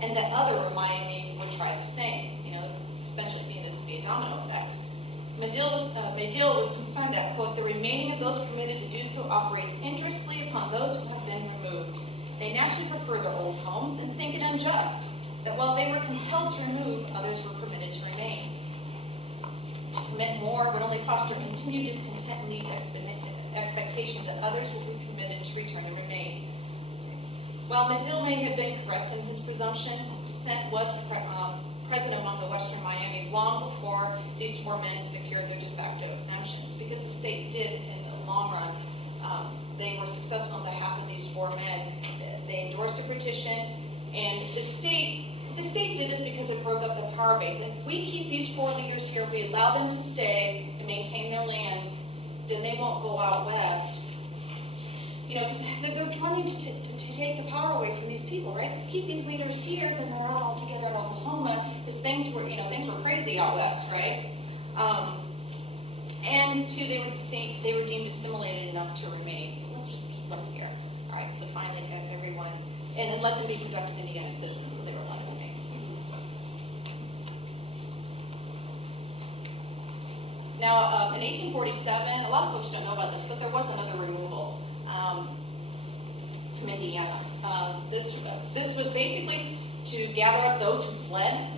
and that other in Miami would try the same, eventually being this to be a domino effect. Medill was concerned that, quote, the remaining of those permitted to do so operates injuriously upon those who have been removed. They naturally prefer their old homes and think it unjust that while they were compelled to remove, others were permitted to remain. To permit more would only foster continued discontent and lead to expectations that others will be permitted to return and remain. While Medill may have been correct in his presumption, dissent was present among the Western Miami long before these 4 men secured their de facto exemptions, because the state did, in the long run, they were successful on behalf of these 4 men. They endorsed the petition, and the state did this because it broke up the power base. If we keep these 4 leaders here, if we allow them to stay and maintain their lands, then they won't go out west. Because they're trying to take the power away from these people, right? Let's keep these leaders here, then they're all together in Oklahoma, because things were crazy out west, right? And 2, they were deemed assimilated enough to remain. So let's just keep them here. All right, so finally everyone, and then let them be productive Indiana citizens, so they were allowed to remain. Now, in 1847, a lot of folks don't know about this, but there was another removal from Indiana. This was basically to gather up those who fled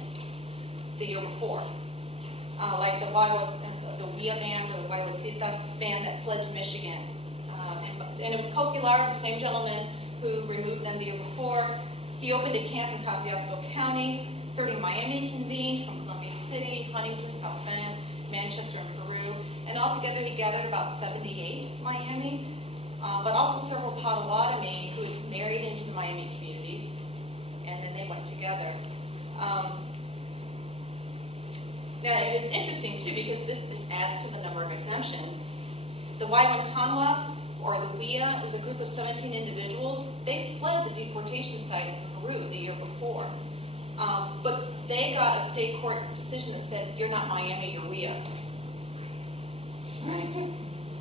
the year before, like the Wia band or the Waiwasita band that fled to Michigan. And it was Coquillard, the same gentleman who removed them the year before. He opened a camp in Kosciuszko County. 30 Miami convened from Columbia City, Huntington, South Bend, Manchester, and Peru. And altogether, he gathered about 78 Miami, but also several Potawatomi who had married into the Miami communities, and then they went together. Now, it is interesting, too, because this adds to the number of exemptions. The Waiwantanwa, or the Wia, was a group of 17 individuals. They fled the deportation site in Peru the year before. But they got a state court decision that said, you're not Miami, you're Wia. Right?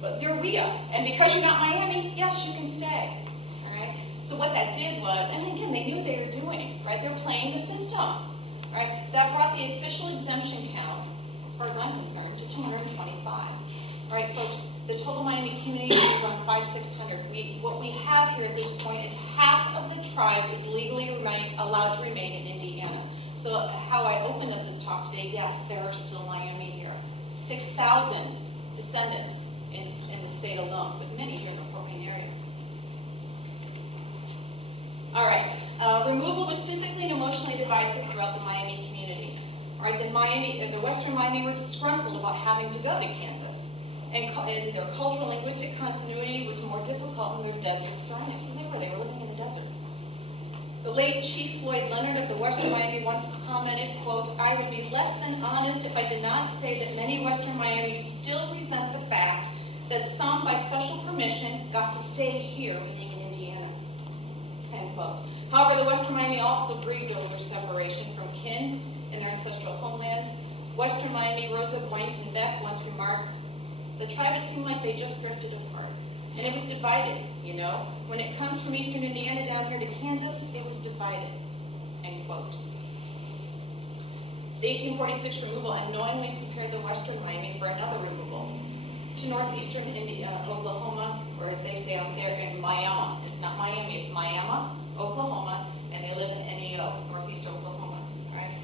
but they're WIA. And because you're not Miami, yes, you can stay. All right? So what that did was, and again, they knew what they were doing, right? They're playing the system, right? That brought the official exemption count, as far as I'm concerned, to 225. All right, folks, the total Miami community is around 500-600. What we have here at this point is half of the tribe is legally allowed to remain in Indiana. So how I opened up this talk today, yes, there are still Miami here. 6,000 descendants in the state alone, with many here in the Fort Wayne area. All right, removal was physically and emotionally divisive throughout the Miami community. All right, the Western Miami were disgruntled about having to go to Kansas. And their cultural linguistic continuity was more difficult in their desert surroundings. They were living in the desert. The late Chief Floyd Leonard of the Western Miami once commented, quote, "I would be less than honest if I did not say that many Western Miami still resent the fact that some, by special permission, got to stay here living in Indiana," end quote. However, the Western Miami also grieved over their separation from kin in their ancestral homelands. Western Miami Rosa Boynton Beck once remarked, "The tribe, it seemed like they just drifted apart. And it was divided, you know. When it comes from eastern Indiana down here to Kansas, it was divided," end quote. The 1846 removal unknowingly prepared the Western Miami for another removal to northeastern Oklahoma, or as they say out there, in Miami. It's not Miami, it's Miami, Oklahoma, and they live in NEO, northeast Oklahoma, right?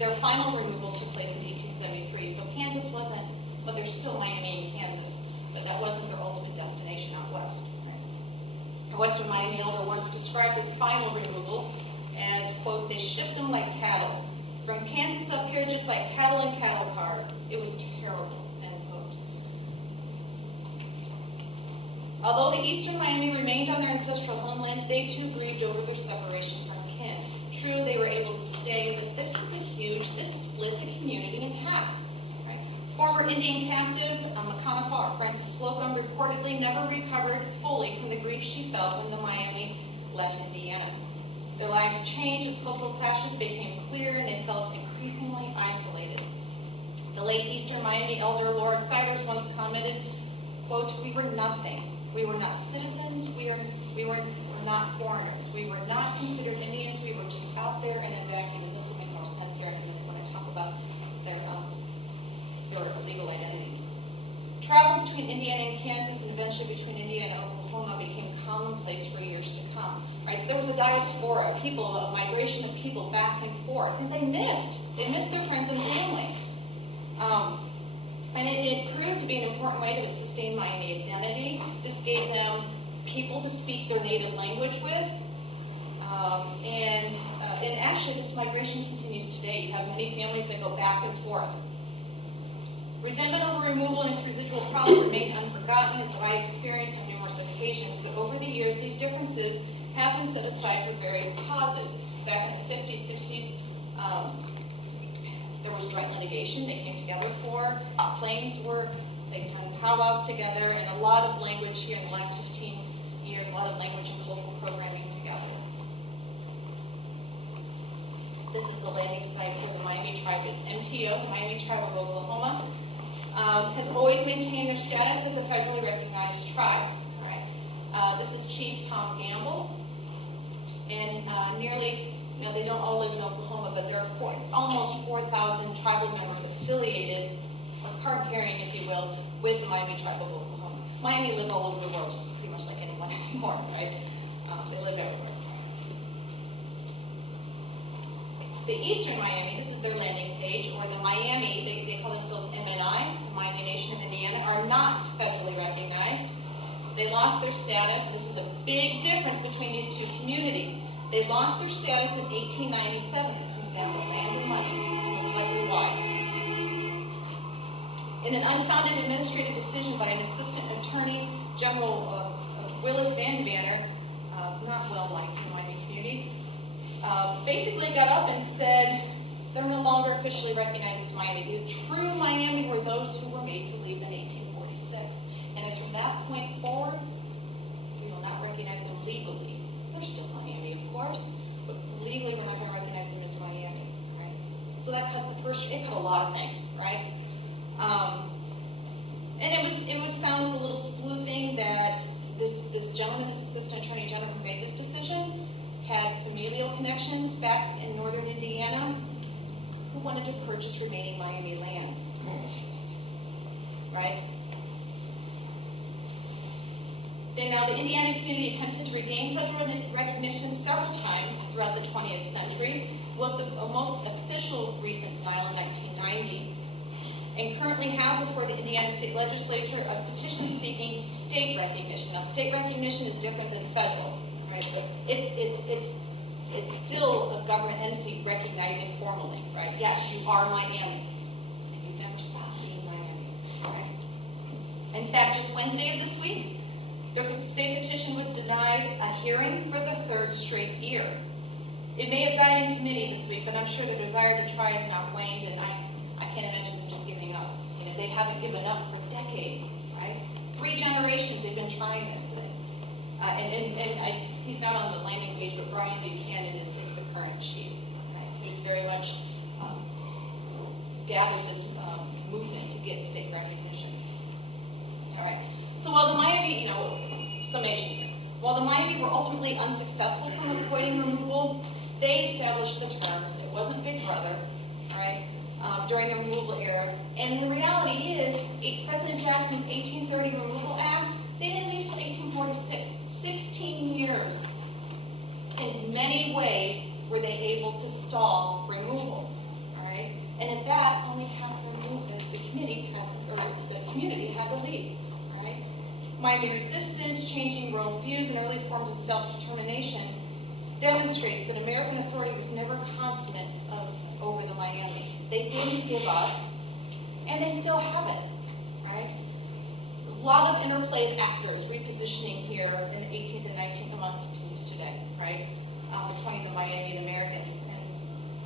Their final removal took place in 1873, so Kansas wasn't, but there's still Miami in Kansas, but that wasn't their ultimate destination out west. Right? A Western Miami elder once described this final removal as, quote, "They shipped them like cattle. From Kansas up here, just like cattle in cattle cars. It was terrible," end quote. Although the eastern Miami remained on their ancestral homelands, they too grieved over their separation from kin. True, they were able to stay, but this split the community in half. Former Indian captive Maconaquah, Frances Slocum, reportedly never recovered fully from the grief she felt when the Miami left Indiana. Their lives changed as cultural clashes became clear and they felt increasingly isolated. The late Eastern Miami elder Laura Siders once commented, quote, "We were nothing. We were not citizens. We were not foreigners. We were not considered Indians. We were just out there in a vacuum." And this will make more sense here in a minute when I talk about their legal identities. Travel between Indiana and Kansas and eventually between Indiana and Oklahoma became commonplace for years to come. Right, so there was a diaspora of people, a migration of people back and forth, and they missed their friends and family. And it proved to be an important way to sustain Miami identity. This gave them people to speak their native language with, and actually this migration continues today. You have many families that go back and forth. Resentment over removal and its residual problems remain unforgotten, as I experienced on numerous occasions, but over the years, these differences have been set aside for various causes. Back in the 50s, 60s, there was joint litigation they came together for, claims work, they've done powwows together, and a lot of language here in the last 15 years, a lot of language and cultural programming together. This is the landing site for the Miami tribe. It's MTO, the Miami Tribe of Oklahoma. Has always maintained their status as a federally recognized tribe. Right? This is Chief Tom Gamble, and nearly, they don't all live in Oklahoma, but there are almost 4,000 tribal members affiliated, or card-carrying, if you will, with the Miami Tribe of Oklahoma. Miami live all over the world, just pretty much like anyone anymore, right? They live everywhere. The Eastern Miami, this is their landing page, or the Miami, they call themselves MNI, the Miami Nation of Indiana, are not federally recognized. They lost their status, and this is a big difference between these two communities. They lost their status in 1897. It comes down to land and money. That's most likely why. In an unfounded administrative decision by an Assistant Attorney General Willis Van Devanner, not well liked in the Miami community, basically got up and said they're no longer officially recognized as Miami. The true Miami were those who were made to leave in 1846. And as from that point forward, we will not recognize them legally. They're still Miami, of course, but legally we're not going to recognize them as Miami. Right? So that cut it cut a lot of things, right? And it was found that the gentleman, this Assistant Attorney General who made this decision, had familial connections back in northern Indiana who wanted to purchase remaining Miami lands. Right? Then now the Indiana community attempted to regain federal recognition several times throughout the 20th century, with the most official recent denial in 1990, and currently have before the Indiana State Legislature a petition seeking state recognition. Now, state recognition is different than federal, right? But it's still a government entity recognizing formally, right? Yes, you are Miami, and you've never stopped being Miami, right? In fact, just Wednesday of this week, the state petition was denied a hearing for the 3rd straight year. It may have died in committee this week, but I'm sure the desire to try has not waned, and I can't imagine them just giving up. You know, they haven't given up for decades, right? 3 generations they've been trying this thing. He's not on the landing page, but Brian Buchanan is the current chief, right? Who's very much gathered this movement to get state recognition. All right. So while the Miami, summation here. While the Miami were ultimately unsuccessful from avoiding removal, they established the terms. It wasn't Big Brother, right? During the removal era. And the reality is, President Jackson's 1830 Removal Act, they didn't leave until 1846. 16 years. In many ways were they able to stall removal, all right? And at that, only half the community had to leave, right? Miami resistance, changing world views, and early forms of self-determination demonstrates that American authority was never consummate over the Miami. They didn't give up, and they still haven't, right? A lot of interplay of actors repositioning here in the 18th and 19th continues today, right? Between the Miami and Americans.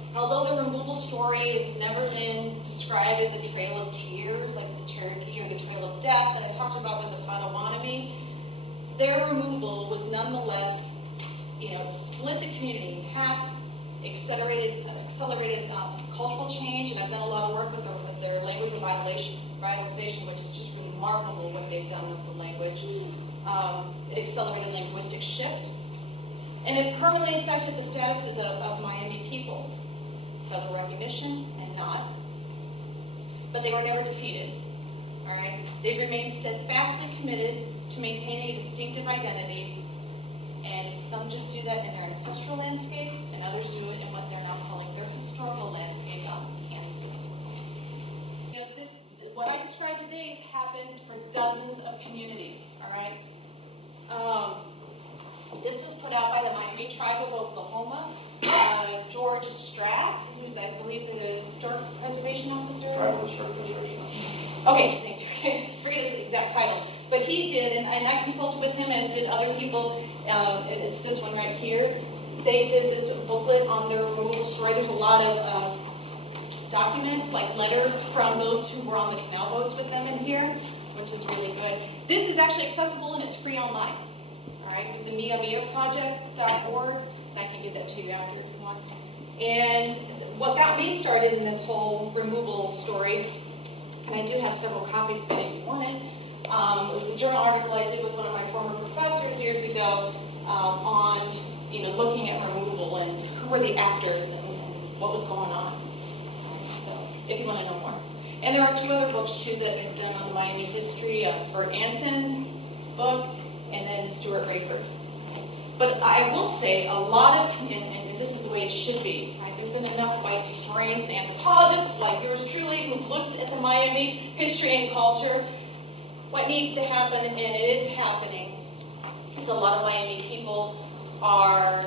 And although the removal story has never been described as a trail of tears, like the Cherokee or the Trail of Death that I talked about with the Potawatomi, their removal was nonetheless, it split the community in half, accelerated cultural change, and I've done a lot of work with their language revitalization, which is just remarkable what they've done with the language. It accelerated linguistic shift, and it permanently affected the statuses of Miami peoples, federal recognition and not. But they were never defeated, all right? They've remained steadfastly committed to maintaining a distinctive identity, and some just do that in their ancestral landscape, and others do it in what they're now calling their historical landscape out in Kansas City. What I described today has happened for dozens of communities, all right? This was put out by the Miami Tribe of Oklahoma. George Strath, who's, I believe, the Historic Preservation Officer. Tribal Historic Preservation Officer. Okay, thank you. Forget the exact title. But he did, and I consulted with him, as did other people. It's this one right here. They did this booklet on their removal story. There's a lot of documents, like letters from those who were on the canal boats with them in here, which is really good. This is actually accessible and it's free online. All right, with the miamiaproject.org, and I can give that to you after if you want. And what got me started in this whole removal story, and I do have several copies of it if you want it, it was a journal article I did with one of my former professors years ago on, looking at removal and who were the actors and what was going on. If you want to know more. And there are 2 other books, too, that are done on the Miami history, Bert Anson's book, and then Stuart Rayford. But I will say, a lot of, and this is the way it should be, right? There's been enough white historians and anthropologists, like yours truly, who've looked at the Miami history and culture. What needs to happen, and it is happening, is a lot of Miami people are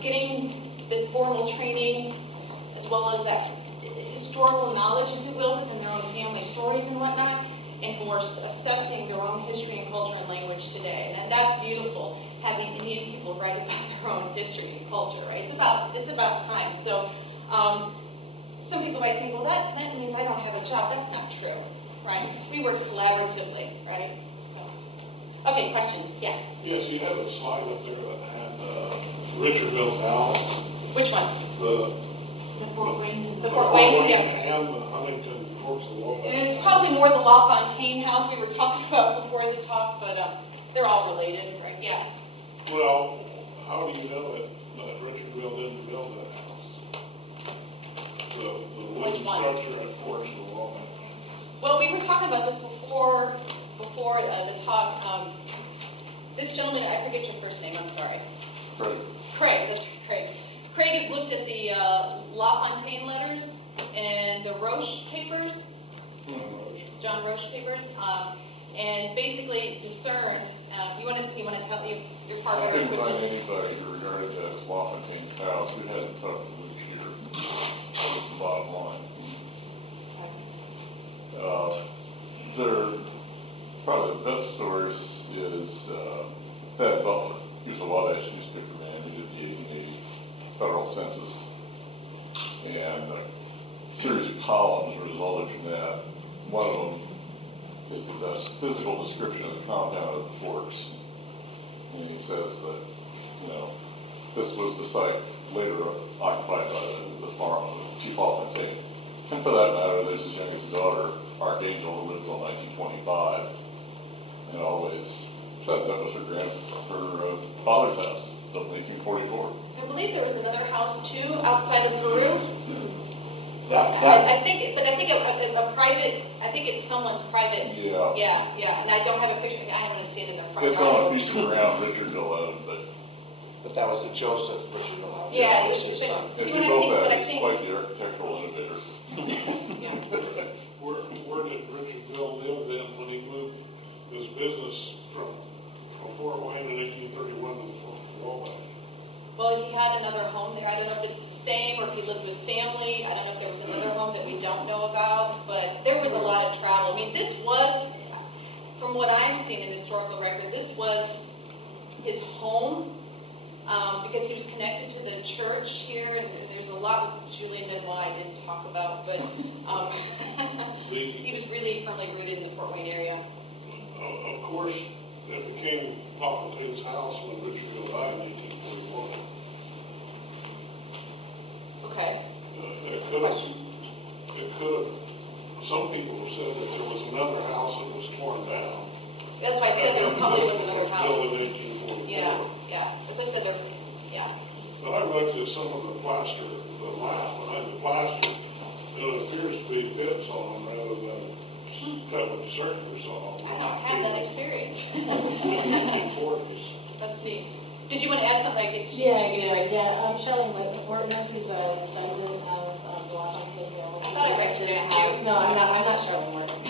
getting the formal training, as well as that historical knowledge, if you will, within their own family stories and whatnot, and who are assessing their own history and culture and language today. And that's beautiful, having Indian people write about their own history and culture, right? It's about time. So some people might think, well, that means I don't have a job. That's not true, right? We work collaboratively, right? So, okay, questions? Yeah. Yes, you have a slide up there that had Richard Mills House. Which one? The Fort Wayne. The Fort Wayne, yeah. And the Huntington Forks of Law. And it's probably more the LaFontaine House we were talking about before the talk, but they're all related, right? Yeah. Well, how do you know that Richardville didn't build that house? The wooden Which one? structure at Forest of Walnut. Well, we were talking about this before the talk. This gentleman, I forget your first name, I'm sorry. Craig, that's Craig. Craig has looked at the LaFontaine letters and the Roche papers, John Roche papers, and basically discerned. You want to tell your partner? I couldn't find anybody who regarded that as LaFontaine's house who hadn't talked to Luke here. That was the bottom line. Probably the best source is Thad Butler. He was a Wabash newspaper man who did the 1880 federal census. And a series of columns resulted from that. One of them is the best physical description of the compound of the Forks. And he says that, this was the site later occupied by the farm of Chief Alfontaine. And for that matter, there's his youngest daughter, Archangel, who lived till 1925, and always said that was her father's house, built in 1844. I believe there was another house too outside of Peru. I think a private. I think it's someone's private. Yeah. Yeah. And I don't have a picture. I don't want to stand in the front It's on a piece of ground Richardville owned, But that was the Joseph Richardville house. Yeah, That was his son. See if what you I built think, that, but I it's think. quite the architectural innovator. Where did Richardville live then when he moved his business from Fort Wayne in 1831 to Wabash? Well, he had another home there. I don't know if it's the same or if he lived with family. I don't know if there was another home that we don't know about, but there was a lot of travel. I mean, this was, from what I've seen in historical record, this was his home because he was connected to the church here. And there's a lot with Julian Benoit I didn't talk about, but he was really firmly rooted in the Fort Wayne area. Of course, it became LaFontaine's house when Richardville died in 1841. Okay. It could have, some people have said that there was another house that was torn down. That's why I said there probably was another house. Built in 1844. Yeah. That's why I said there, yeah. But I looked at some of the plaster, the plaster, and it appears to be bits on them rather than kind of circulars on them. I don't have that experience. Importance. That's neat. Did you want to add something? Yeah. Charlene Whitman, who's a descendant of the LaFontaine family. I thought I recognized you. No, I'm not Charlene Whitman.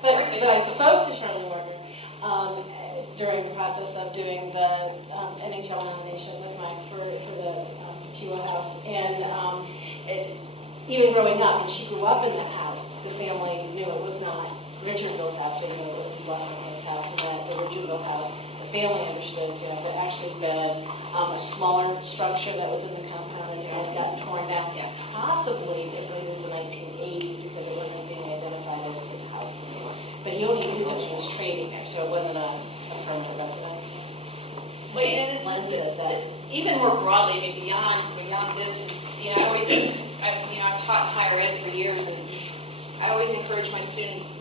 but I spoke to Charlene Whitman during the process of doing the NHL nomination with Mike for the Chihuahua house. And even growing up, and she grew up in that house, the family knew it was not Richardville's house. They knew it was LaFontaine's house, and that the Richardville house, family understood to have actually been a smaller structure that was in the compound and had gotten torn down, possibly as late as the 1980s because it wasn't being identified as his house anymore. But he only used it when he was trading there, so it wasn't a permanent residence. Wait, and Len says that. even more broadly, I mean, beyond this is, I've taught higher ed for years, and I always encourage my students.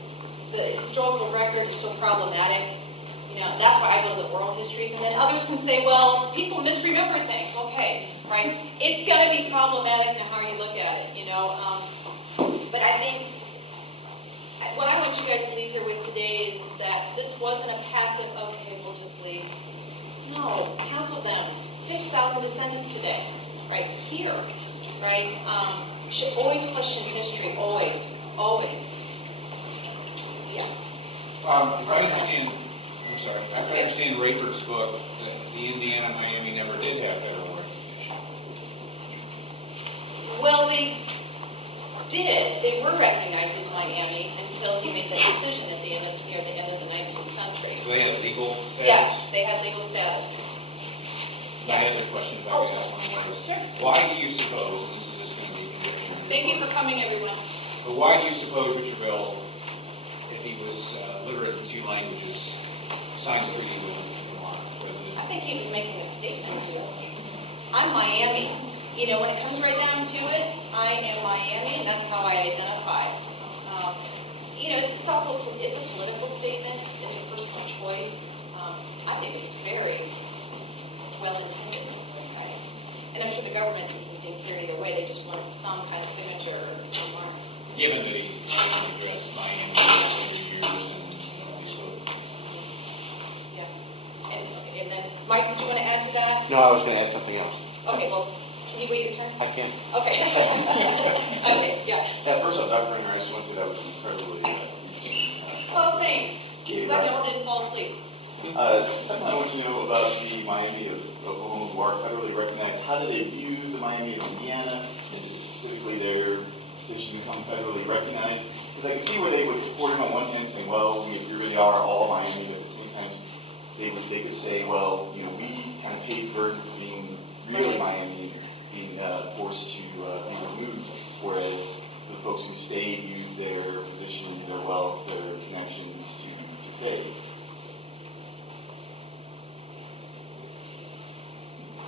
The historical record is so problematic. That's why I go to the oral histories, and then others can say, well, people misremember things. Okay, right? It's going to be problematic in how you look at it, But I think what I want you guys to leave here with today is that this wasn't a passive, okay, we'll just leave. No, count of them. 6,000 descendants today, right here, right? Should always question history, always. Yeah. If I understand Rayford's book, the Indiana Miami never did have federal recognition. Well, they did. They were recognized as Miami until he made that decision near the end of the 19th century. So they had legal status? Yes, they had legal status. I had a question about Sure. why do you suppose, and this is just going to be conviction. Thank you for coming, everyone. But why do you suppose Richardville, if he was literate in 2 languages, signed a treaty with President? I think he was making a statement. I'm Miami. When it comes right down to it, I am Miami, and that's how I identify. It's also a political statement. It's a personal choice. I think it's very the government didn't care either way. They just wanted some kind of signature or mark. Given that he addressed Miami for years and he spoke. Yeah. And then, Mike, did you want to add to that? No, I was going to add something else. Okay, well, can you wait your turn? I can. Okay. Okay, yeah. First off, Dr. Rinehart, I just want to say that was incredibly interesting. Oh, thanks. Glad y'all didn't fall asleep. Second, I want to know about the Miami of Oklahoma who are federally recognized. How do they view the Miami of Indiana, and specifically their position to become federally recognized? Because I can see where they would support him on one hand, saying, well, we really are all Miami, but at the same time, they could say, well, you know, we kind of paid the burden for being really Miami, being forced to be removed, whereas the folks who stayed use their position, their wealth, their connections to stay.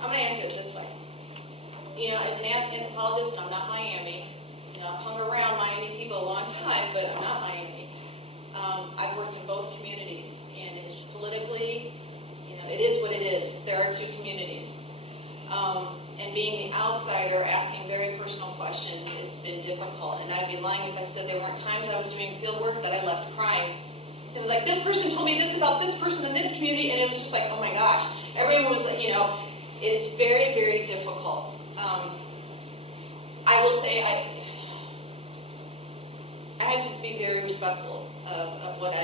I'm going to answer it this way. You know, as an anthropologist, and I'm not Miami, you know, I've hung around Miami people a long time, but I'm not Miami. I've worked in both communities, and it's politically, you know, it is what it is. There are two communities. And being the outsider, asking very personal questions, it's been difficult. And I'd be lying if I said there weren't times I was doing field work that I left crying. Because it's like, this person told me this about this person in this community, and it was just like, oh my gosh. Everyone was like, you know, it's very, very difficult. I will say I have to be very respectful of what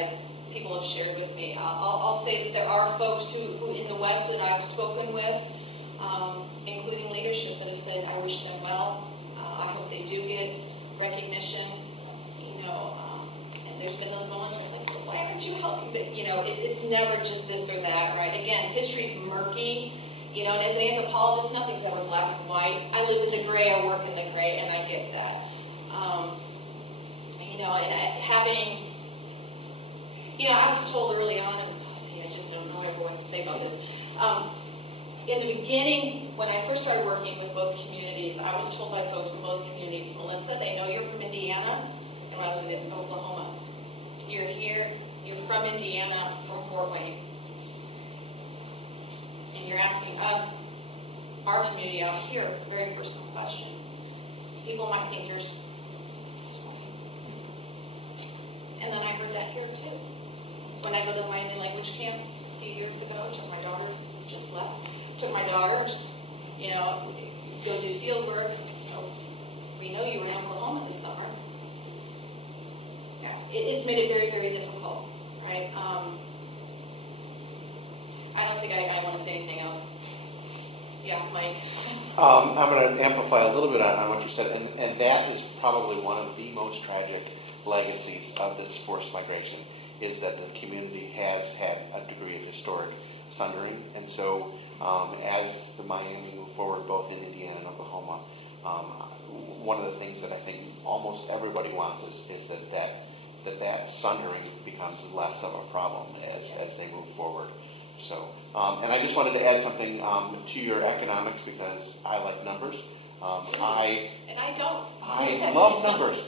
people have shared with me. I'll say that there are folks who in the West that I've spoken with, including leadership, that have said, I wish them well. I hope they do get recognition. You know, and there's been those moments where I'm like, well, why aren't you helping? But, you know, it's never just this or that, right? Again, history's murky. You know, and as an anthropologist, nothing's ever black and white. I live in the gray, I work in the gray, and I get that. You know, and having, you know, I was told early on, and see, I just don't know what to say about this. In the beginning, when I first started working with both communities, I was told by folks in both communities, Melissa, they know you're from Indiana, and when I was in Oklahoma, you're here, you're from Indiana, from Fort Wayne. And you're asking us, our community out here, very personal questions. People might think you're sweating. And then I heard that here too. When I go to the Miami language camps a few years ago, took my daughter, just left, took my daughters, you know, go do field work. We know you were in Oklahoma this summer. Yeah, it's made it very, very difficult, right? I don't think I want to say anything else. Yeah, Mike. I'm going to amplify a little bit on what you said, and that is probably one of the most tragic legacies of this forced migration, is that the community has had a degree of historic sundering. And so as the Miami move forward, both in Indiana and Oklahoma, one of the things that I think almost everybody wants is that sundering becomes less of a problem as they move forward. So, and I just wanted to add something to your economics, because I like numbers. And I don't. I love numbers.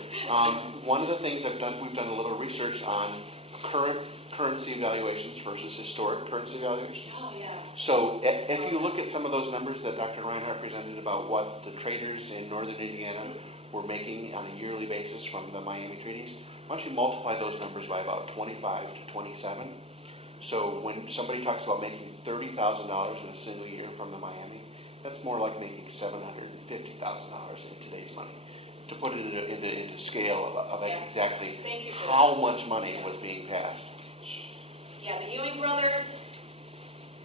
One of the things we've done a little research on current currency evaluations versus historic currency evaluations. Oh, yeah. So if you look at some of those numbers that Dr. Rinehart presented about what the traders in northern Indiana were making on a yearly basis from the Miami treaties, why don't you multiply those numbers by about 25 to 27? So when somebody talks about making $30,000 in a single year from the Miami, that's more like making $750,000 in today's money. To put it into scale of exactly how much money was being passed. Yeah, the Ewing brothers,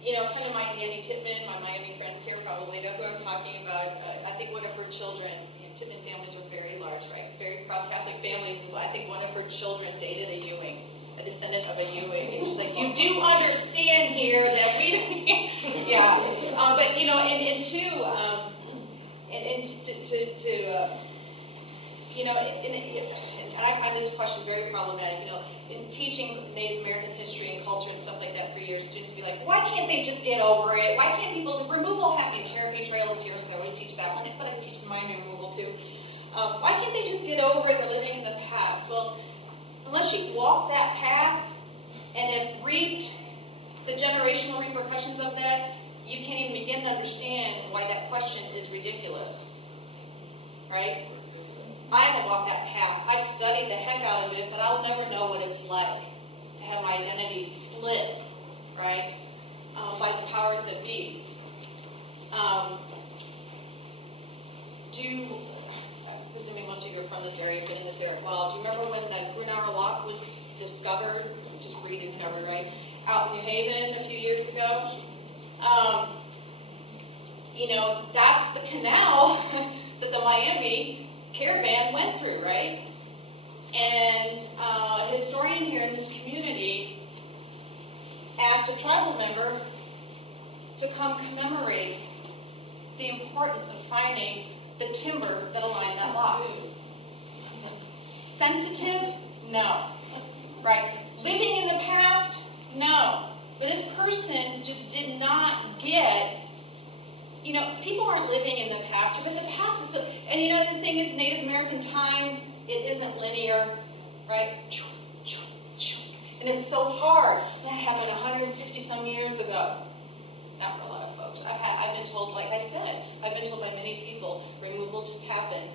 you know, a friend of mine, Danny Tittman, my Miami friends here probably know who I'm talking about. I think one of her children, you know, Tittman families are very large, right? Very proud Catholic families. I think one of her children dated a Ewing, a descendant of a Ewing. And she's like, you do understand here that we, yeah. But, you know, and two, you know, and I find this question very problematic, you know, in teaching Native American history and culture and stuff like that for years, students be like, why can't they just get over it? Why can't people, removal happening, Cherokee Trail of Tears, I always teach that one, but I teach the Miami removal too. Why can't they just get over it? They're living in the past. Well, unless you've walked that path and have reaped the generational repercussions of that, you can't even begin to understand why that question is ridiculous, right? I haven't walked that path. I've studied the heck out of it, but I'll never know what it's like to have my identity split, right, by the powers that be. I'm presuming most of you are from this area, been in this area. Well, do you remember when the Rinehart lock was discovered, just rediscovered, right, out in New Haven a few years ago? You know, that's the canal that the Miami caravan went through, right? And a historian here in this community asked a tribal member to come commemorate the importance of finding the timber that aligned that lock. Sensitive? No. Right. Living in the past? No. But this person just did not get, you know, people aren't living in the past, but the past is still, and you know, the thing is, Native American time, it isn't linear, right? And it's so hard. That happened 160 some years ago. Not for a lot of folks. I've been told, like I said, I've been told by many people, removal just happened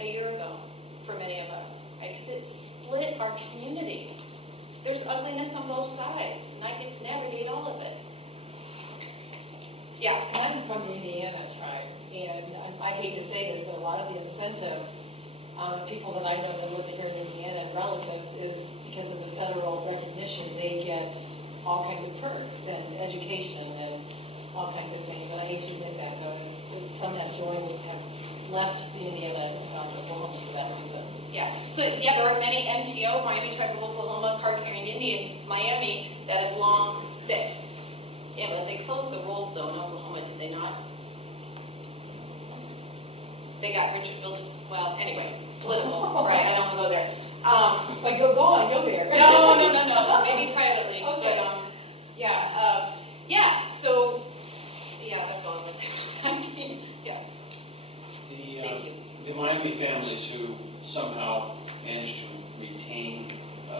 a year ago for many of us, right? Because it split our community. There's ugliness on both sides, and I get to navigate all of it. Yeah. I'm from the Indiana tribe, and I hate to say this, but a lot of the incentive people that I know that live here in Indiana and relatives is because of the federal recognition, they get all kinds of perks and education and all kinds of things. And I hate to admit that, though. Some have joined, have left Indiana and gone to Oklahoma for that reason. Yeah. So, yeah, there are many MTO, Miami Tribe of Oklahoma, card-carrying Indians, Miami, that have yeah, but they closed the rolls, though, in Oklahoma, did they not? They got Richard Builders. Well, anyway, political, right? I don't want to go there. But go there. No. Maybe privately. Okay. But, yeah, so, yeah, that's all I was saying. Yeah. Thank you. The Miami families who somehow managed to retain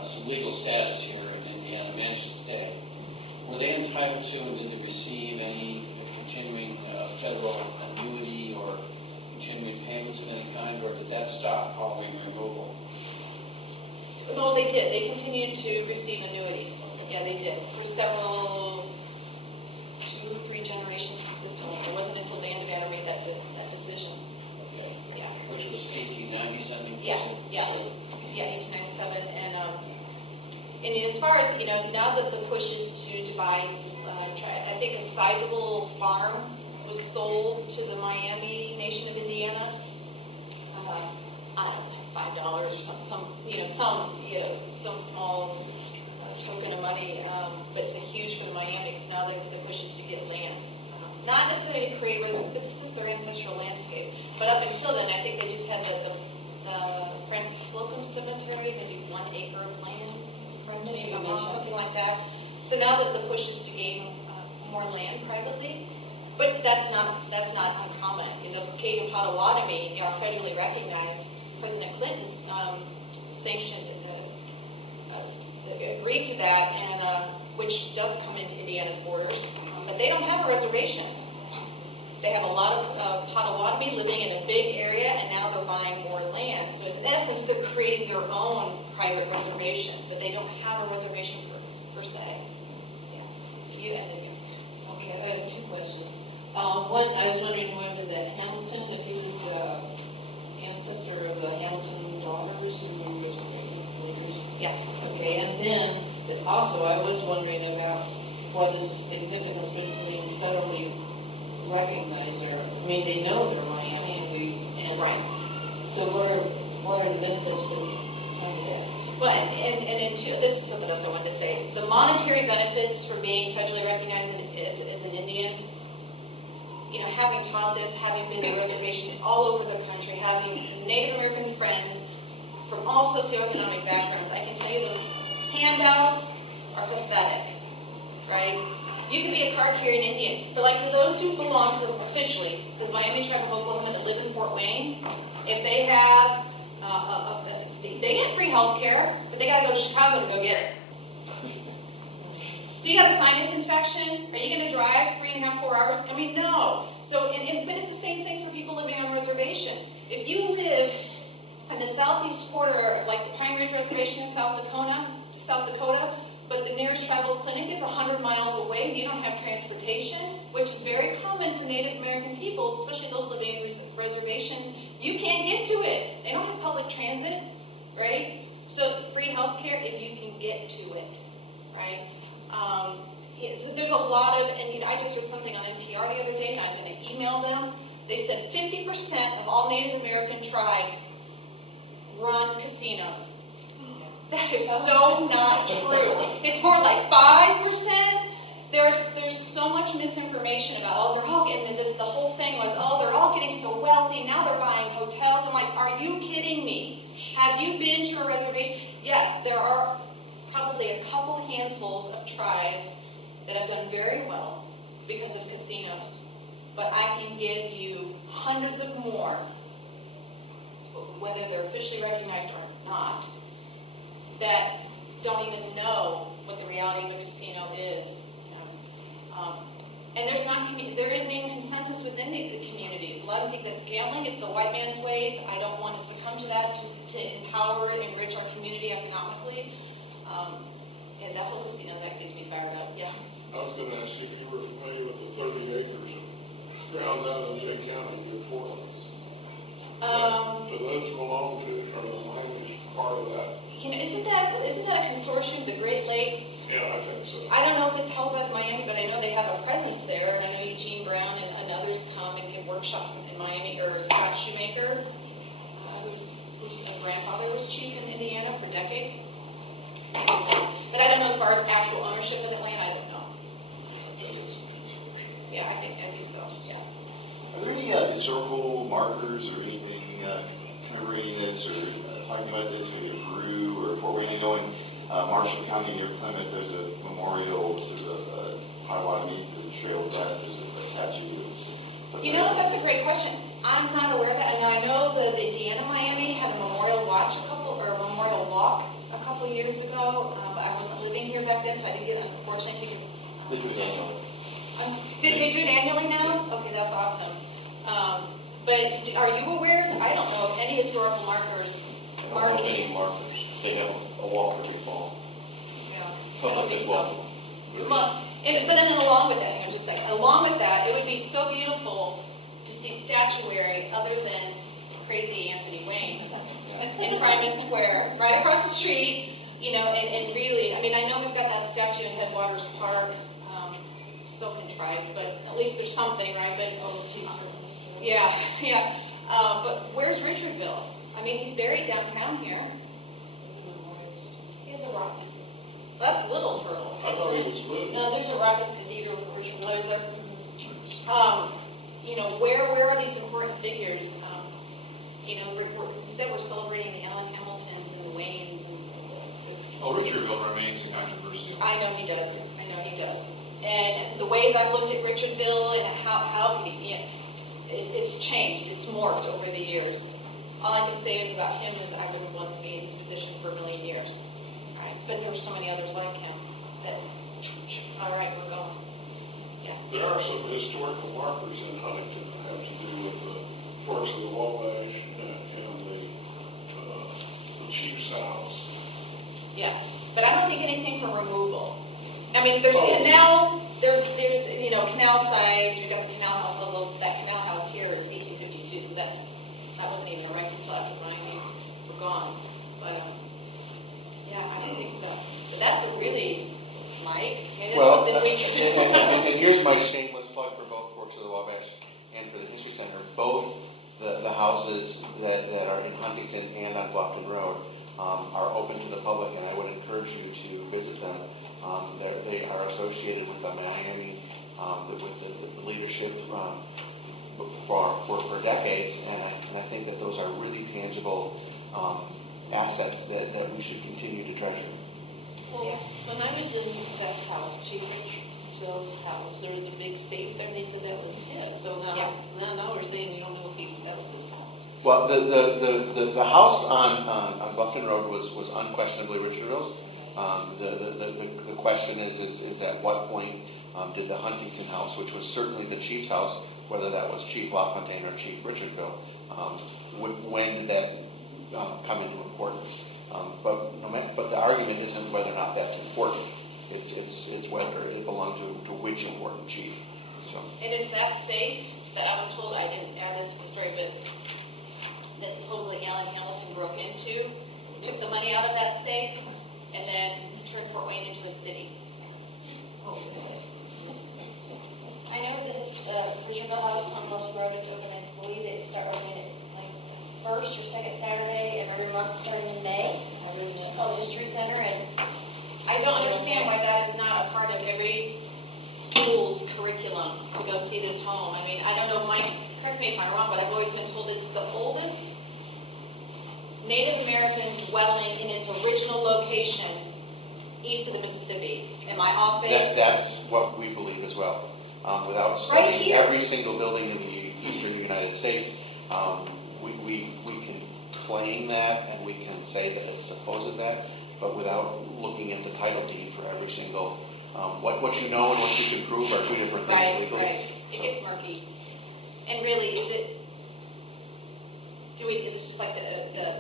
some legal status here in Indiana, managed to stay, were they entitled to and did they receive any continuing federal annuity or continuing payments of any kind, or did that stop following removal? No, they did. They continued to receive annuities. Yeah, they did. For several, 2 or 3 generations consistently. It wasn't until Dan Nevada made that decision. Yeah. Which was 1897? Yeah, 1897. And as far as, you know, now that the push is to divide, I think a sizable farm was sold to the Miami Nation of Indiana. I don't know, $5 or some small token of money, but huge for the Miami, because now the push is to get land. Not necessarily to create reservations, but this is their ancestral landscape. But up until then, I think they just had the Francis Slocum Cemetery, maybe 1 acre of land, maybe something like that. So now that the push is to gain more land privately, but that's not uncommon. You know, the Cajun Potawatomi are federally recognized. President Clinton sanctioned, agreed to that, and which does come into Indiana's borders. But they don't have a reservation. They have a lot of Potawatomi living in a big area, and now they're buying more land. So in essence, they're creating their own private reservation, but they don't have a reservation per se. Yeah. You and then you. Okay, I have 2 questions. One, I was wondering whether that Hamilton, if he was ancestor of the Hamilton daughters who were reservation. Yes. Okay, and then also I was wondering about what is the significance between federally recognized, or I mean they know they're Miami and Right. So what are the benefits of that? Well, this is something else I wanted to say. The monetary benefits for being federally recognized as an Indian, you know, having taught this, having been to reservations all over the country, having Native American friends from all socioeconomic backgrounds, I can tell you those handouts are pathetic, right? You can be a card-carrying Indian. For those who belong to, officially, the Miami Tribe of Oklahoma that live in Fort Wayne, if they have, they get free health care, but they got to go to Chicago to go get it. So you got a sinus infection, are you going to drive 3.5 3.5, 4 hours? I mean, no. So, but it's the same thing for people living on reservations. If you live on the southeast corner, like the Pine Ridge Reservation in South Dakota, but the nearest travel clinic is 100 miles away, and you don't have transportation, which is very common for Native American peoples, especially those living in reservations, you can't get to it. They don't have public transit, right? So free health care if you can get to it, right? There's a lot of, and I just heard something on NPR the other day, and I'm going to email them. They said 50% of all Native American tribes run casinos. That is so not true. It's more like 5%. There's so much misinformation about, oh, they're all getting this. The whole thing was, oh, they're all getting so wealthy. Now they're buying hotels. I'm like, are you kidding me? Have you been to a reservation? Yes, there are probably a couple handfuls of tribes that have done very well because of casinos. But I can give you hundreds of more, whether they're officially recognized or not, that don't even know what the reality of a casino is. And there isn't even consensus within the communities. A lot of them think that's gambling. It's the white man's ways. I don't want to succumb to that, to empower and enrich our community economically. And that whole casino, that gets me fired up. Yeah. I was going to ask you if you were familiar with the 30 acres of ground out in Jay County near Portland. Do those belong to, or the Miami's part of that? Isn't that a consortium, the Great Lakes? Yeah, I think so. I don't know if it's held by Miami, but I know they have a presence there, and I know Eugene Brown and others come and give workshops in Miami, or Scott Shoemaker, whose grandfather was chief in Indiana for decades. But I don't know as far as actual ownership of that land, I don't know. Yeah, I think so, yeah. Are there any historical markers or anything commemorating this or talking about this, maybe a Peru or Fort Wayne? I know in Marshall County near Plymouth, there's a memorial to the Hiawatamie, to the trail of that. There's a statue. That's a great question. I'm not aware of that. And I know the Indiana Miami had a memorial walk a couple years ago. I wasn't living here back then, so I didn't get, unfortunately, They do it annually. Did they do it annually now? Okay, that's awesome. But are you aware? I don't know of any historical markers. Any markers. They have a walk every fall. Yeah. Public as well. Well, but then along with that, just saying, along with that, it would be so beautiful to see statuary other than crazy Anthony Wayne in Fryman Square, right across the street, and really, I know we've got that statue in Headwaters Park, so contrived, but at least there's something, right? But yeah. But where's Richardville? He's buried downtown here. He has a rocket. That's Little Turtle. I thought he was little. No, there's a rocket cathedral for Richardville. Where are these important figures? Instead we're celebrating the Ellen Hamiltons and the Waynes. Richardville remains a controversy. I know he does. And the ways I've looked at Richardville and how it's changed. It's morphed over the years. All I can say is about him is I wouldn't want to be in his position for a million years. Right? But there were so many others like him that, all right, we're going. Yeah. There are some historical markers in Huntington that have to do with the forks of the Wabash and the chief's house. Yeah, but I don't think anything from removal. There's canal sites. We've got the canal house. Although that canal house here is 1852, so that wasn't even erected until after Rinehart were gone. But yeah, I don't think so. But that's a really, Mike. Something we can. And here's my shameless plug for both Forks of the Wabash and for the History Center. Both the houses that are in Huntington and on Bluffton Road are open to the public, and I would encourage you to visit them. They are associated with the Miami, with the leadership for decades, and I think that those are really tangible assets that we should continue to treasure. Well, when I was in that house, Chief Richardville's house, there was a big safe there, and they said that was his. So now we're saying we don't know if that was his house. Well, the house on Bluffton Road was unquestionably Richardville's. The question is at what point did the Huntington House, which was certainly the chief's house, whether that was Chief LaFontaine or Chief Richardville. When did that come into importance? But the argument isn't whether or not that's important. It's whether it belonged to which important chief. So. And it's that safe that I was told, I didn't add this to the story, but that supposedly Alan Hamilton broke into, took the money out of that safe, and then turned Fort Wayne into a city. I know that Richardville House on Wilson Road is open. I believe they start opening like first or second Saturday of every month starting in May. It's called the History Center, and I don't understand why that is not a part of every school's curriculum to go see this home. I mean, I don't know, Mike, correct me if I'm wrong, but I've always been told it's the oldest Native American dwelling in its original location east of the Mississippi. Am I off base? That's what we believe as well. Without studying every single building in the eastern United States, we can claim that and we can say that it's supposed that, but without looking at the title deed for every single, what you know and what you can prove are two different things legally. Right. It gets murky. And really, it's just like the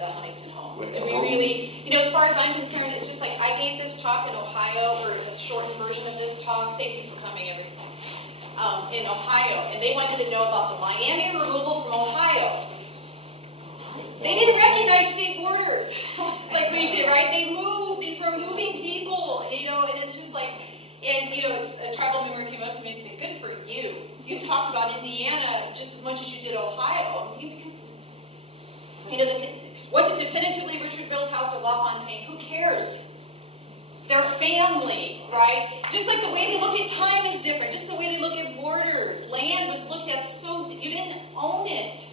Huntington home. Do we really, as far as I'm concerned, it's just like I gave this talk in Ohio, or a shortened version of this talk. Thank you for coming, everyone. In Ohio, and they wanted to know about the Miami removal from Ohio. They didn't recognize state borders like we did, right? These were moving people, and it's just like, and a tribal member came up to me and said, "Good for you. You talked about Indiana just as much as you did Ohio." Because, was it definitively Richardville's house or LaFontaine? Who cares? Their family, right? Just like the way they look at time is different. Just the way they look at borders. Land was looked at you didn't own it.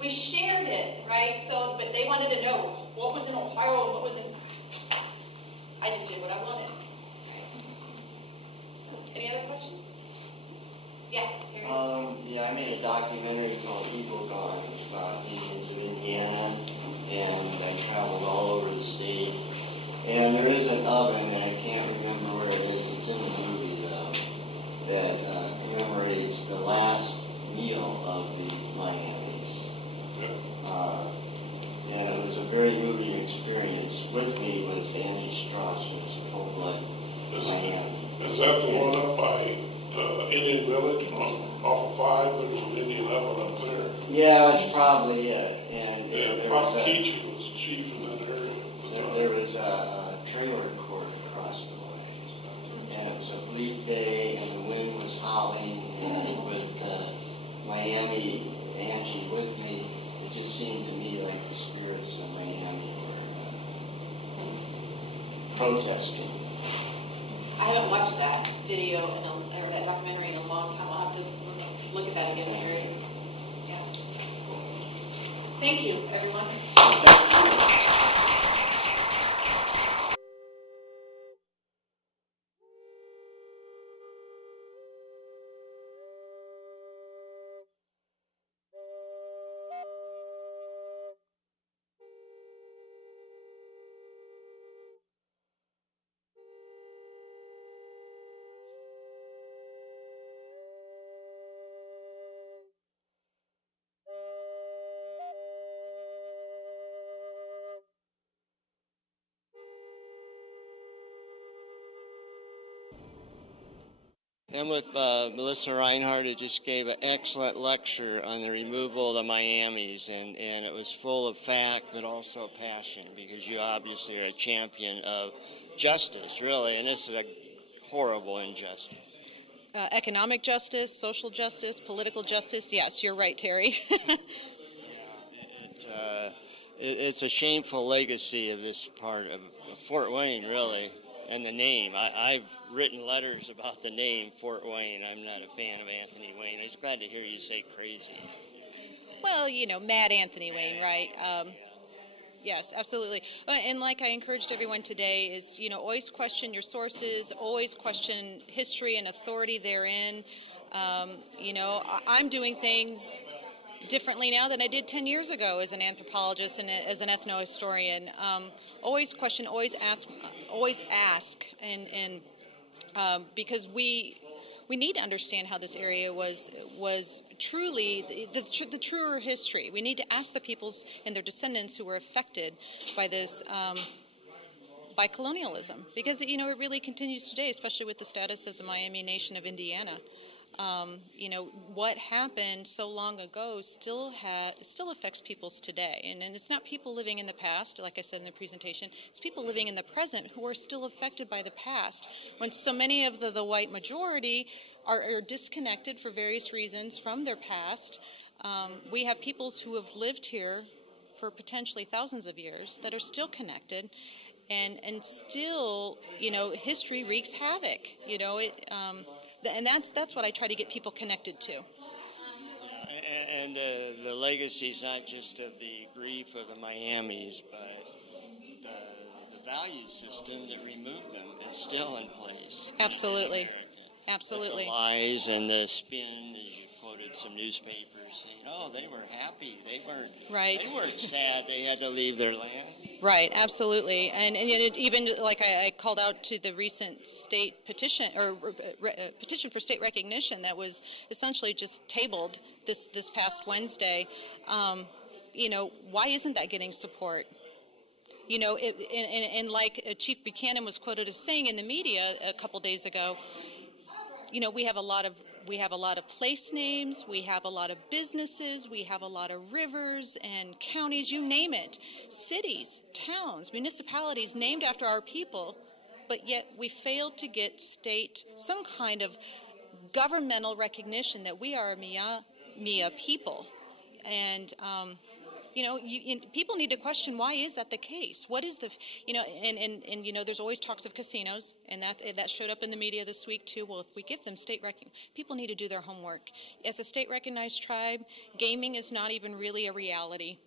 We shared it, right? So, but they wanted to know what was in Ohio and what was in. I just did what I wanted. Any other questions? Yeah. I made a documentary called Eagle Gone. It's about Indians of Indiana, and I traveled all over the state. And there is an oven, and I can't remember where it is. It's in the movie, though, that commemorates the last meal of the Miamis. And it was a very moving experience. With me was Angie Strauss, who's a full-blood Miami. Is that the one up by Indian Village off of 5? There's an Indian oven up there. Yeah, that's probably it. And Bob Teachy was the chief in that area. There was a trailer court across the way, and it was a bleak day, and the wind was howling, and with Miami, Angie with me, it just seemed to me like the spirits of Miami were protesting. I haven't watched that video or that documentary in a long time. I'll have to look at that again, Terry. Yeah. Thank you, everyone. I'm with Melissa Rinehart, who just gave an excellent lecture on the removal of the Miamis, and it was full of fact but also passion, because you obviously are a champion of justice, really, and this is a horrible injustice. Economic justice, social justice, political justice. Yes, you're right, Terry. It's a shameful legacy of this part of Fort Wayne, really, and the name. I've written letters about the name Fort Wayne. I'm not a fan of Anthony Wayne. I was glad to hear you say crazy. Well, Mad Anthony Wayne, right? Yes, absolutely. And like I encouraged everyone today is, always question your sources, always question history and authority therein. I'm doing things differently now than I did 10 years ago as an anthropologist and as an ethnohistorian. Always question, always ask, and because we we need to understand how this area was truly the truer history. We need to ask the peoples and their descendants who were affected by this, by colonialism, because it really continues today, especially with the status of the Miami Nation of Indiana. What happened so long ago still affects peoples today. And it's not people living in the past, like I said in the presentation, it's people living in the present who are still affected by the past. When so many of the white majority are disconnected for various reasons from their past, we have peoples who have lived here for potentially thousands of years that are still connected. And still, history wreaks havoc. And that's what I try to get people connected to. Yeah, and the legacy is not just of the grief of the Miamis, but the value system that removed them is still in place. Absolutely. Absolutely. The lies and the spin, as you quoted some newspapers saying, "Oh, they were happy. They weren't. Right. They weren't sad. They had to leave their land." Right. Absolutely. And even like I called out to the recent state petition or petition for state recognition that was essentially just tabled this past Wednesday. Why isn't that getting support? And like Chief Buchanan was quoted as saying in the media a couple days ago. We have a lot of place names, we have a lot of businesses, we have a lot of rivers and counties, you name it, cities, towns, municipalities named after our people, but yet we failed to get some kind of governmental recognition that we are a Mia people. And people need to question, why is that the case? What is the, there's always talks of casinos, and that showed up in the media this week too. Well, if we give them state recognition, people need to do their homework. As a state recognized tribe, gaming is not even really a reality.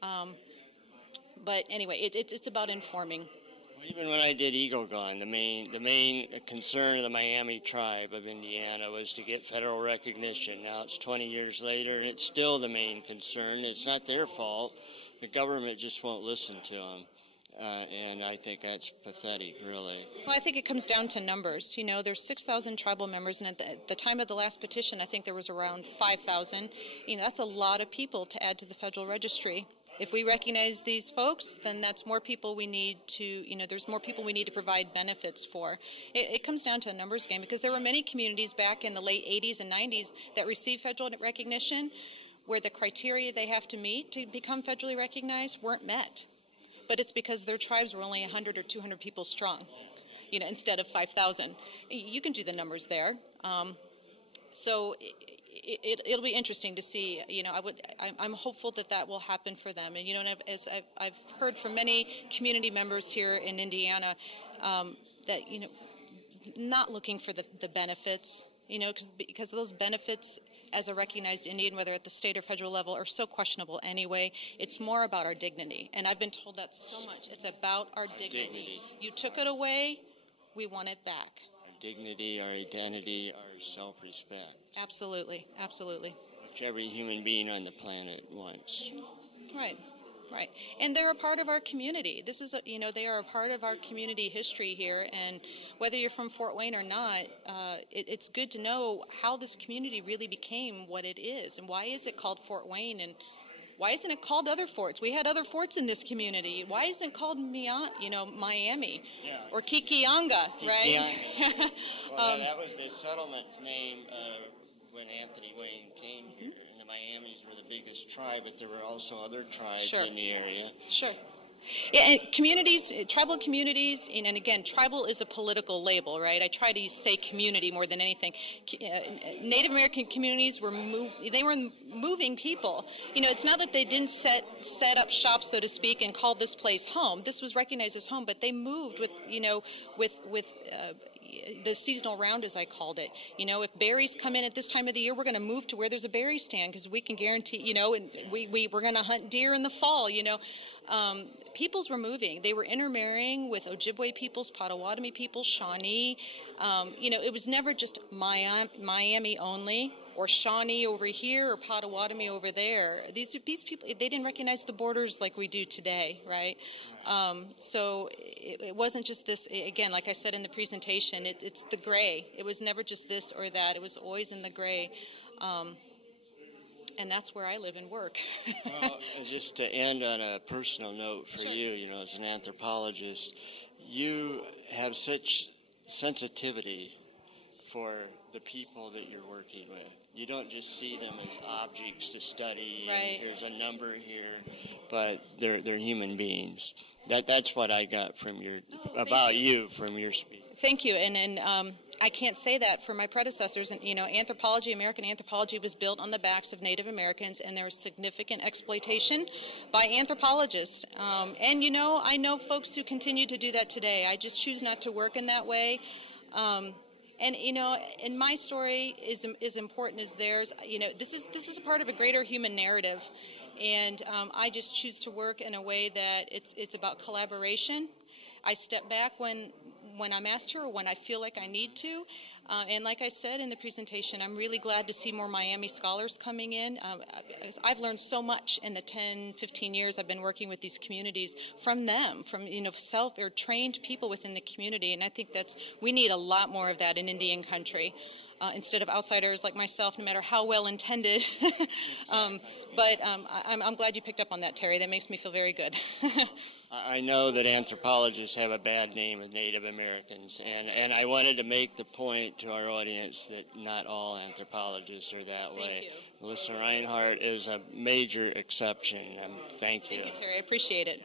But anyway, it's about informing. Well, even when I did Eagle Gun, the main concern of the Miami tribe of Indiana was to get federal recognition. Now it's 20 years later, and it's still the main concern. It's not their fault. The government just won't listen to them. And I think that's pathetic, really. Well, I think it comes down to numbers. There's 6,000 tribal members, and at the time of the last petition, I think there was around 5,000. That's a lot of people to add to the federal registry. If we recognize these folks, then that's more people we need to, there's more people we need to provide benefits for. It comes down to a numbers game, because there were many communities back in the late 80s and 90s that received federal recognition where the criteria they have to meet to become federally recognized weren't met. But it's because their tribes were only 100 or 200 people strong, instead of 5,000. You can do the numbers there. So it'll be interesting to see. I'm hopeful that will happen for them. And as I've heard from many community members here in Indiana, that not looking for the benefits. Because those benefits as a recognized Indian, whether at the state or federal level, are so questionable anyway. It's more about our dignity. And I've been told that so much. It's about our dignity. You took it away, we want it back. Our dignity, our identity, our self-respect. Absolutely, absolutely. Which every human being on the planet wants. Right. Right, and they're a part of our community. This is, they are a part of our community history here, and whether you're from Fort Wayne or not, it's good to know how this community really became what it is, and why is it called Fort Wayne, and why isn't it called other forts? We had other forts in this community. Why isn't it called Miami or Kikianga, right? Well, that was the settlement name when Anthony Wayne came here. The Miamis were the biggest tribe, but there were also other tribes in the area. Sure. Yeah, and communities, tribal communities, and again, tribal is a political label, right? I try to say community more than anything. Native American communities were moving people. It's not that they didn't set up shop, so to speak, and call this place home. This was recognized as home, but they moved with the seasonal round, as I called it. If berries come in at this time of the year, we're going to move to where there's a berry stand, because we can guarantee, and we're going to hunt deer in the fall, Peoples were moving. They were intermarrying with Ojibwe peoples, Potawatomi peoples, Shawnee. It was never just Miami only. or Shawnee over here or Potawatomi over there. These people, they didn't recognize the borders like we do today, right? So it wasn't just this, again, like I said in the presentation, it's the gray. It was never just this or that. It was always in the gray. And that's where I live and work. Well, just to end on a personal note for Sure. you, as an anthropologist, you have such sensitivity for the people that you're working with. You don't just see them as objects to study, Right. and here's a number here, but they're human beings. That's what I got from from your speech. Thank you, and I can't say that for my predecessors. And anthropology, American anthropology, was built on the backs of Native Americans, and there was significant exploitation by anthropologists. And I know folks who continue to do that today. I just choose not to work in that way. And my story is important as theirs. This is a part of a greater human narrative, and I just choose to work in a way that it's about collaboration. I step back when I'm asked to or when I feel like I need to. And like I said in the presentation, I'm really glad to see more Miami scholars coming in. I've learned so much in the 10, 15 years I've been working with these communities from them, from self or trained people within the community. And I think we need a lot more of that in Indian country. Instead of outsiders like myself, no matter how well intended. But I'm glad you picked up on that, Terry. That makes me feel very good. I know that anthropologists have a bad name with Native Americans, and I wanted to make the point to our audience that not all anthropologists are that way. Thank you. Melissa Rinehart is a major exception. Thank you. Thank you, Terry. I appreciate it.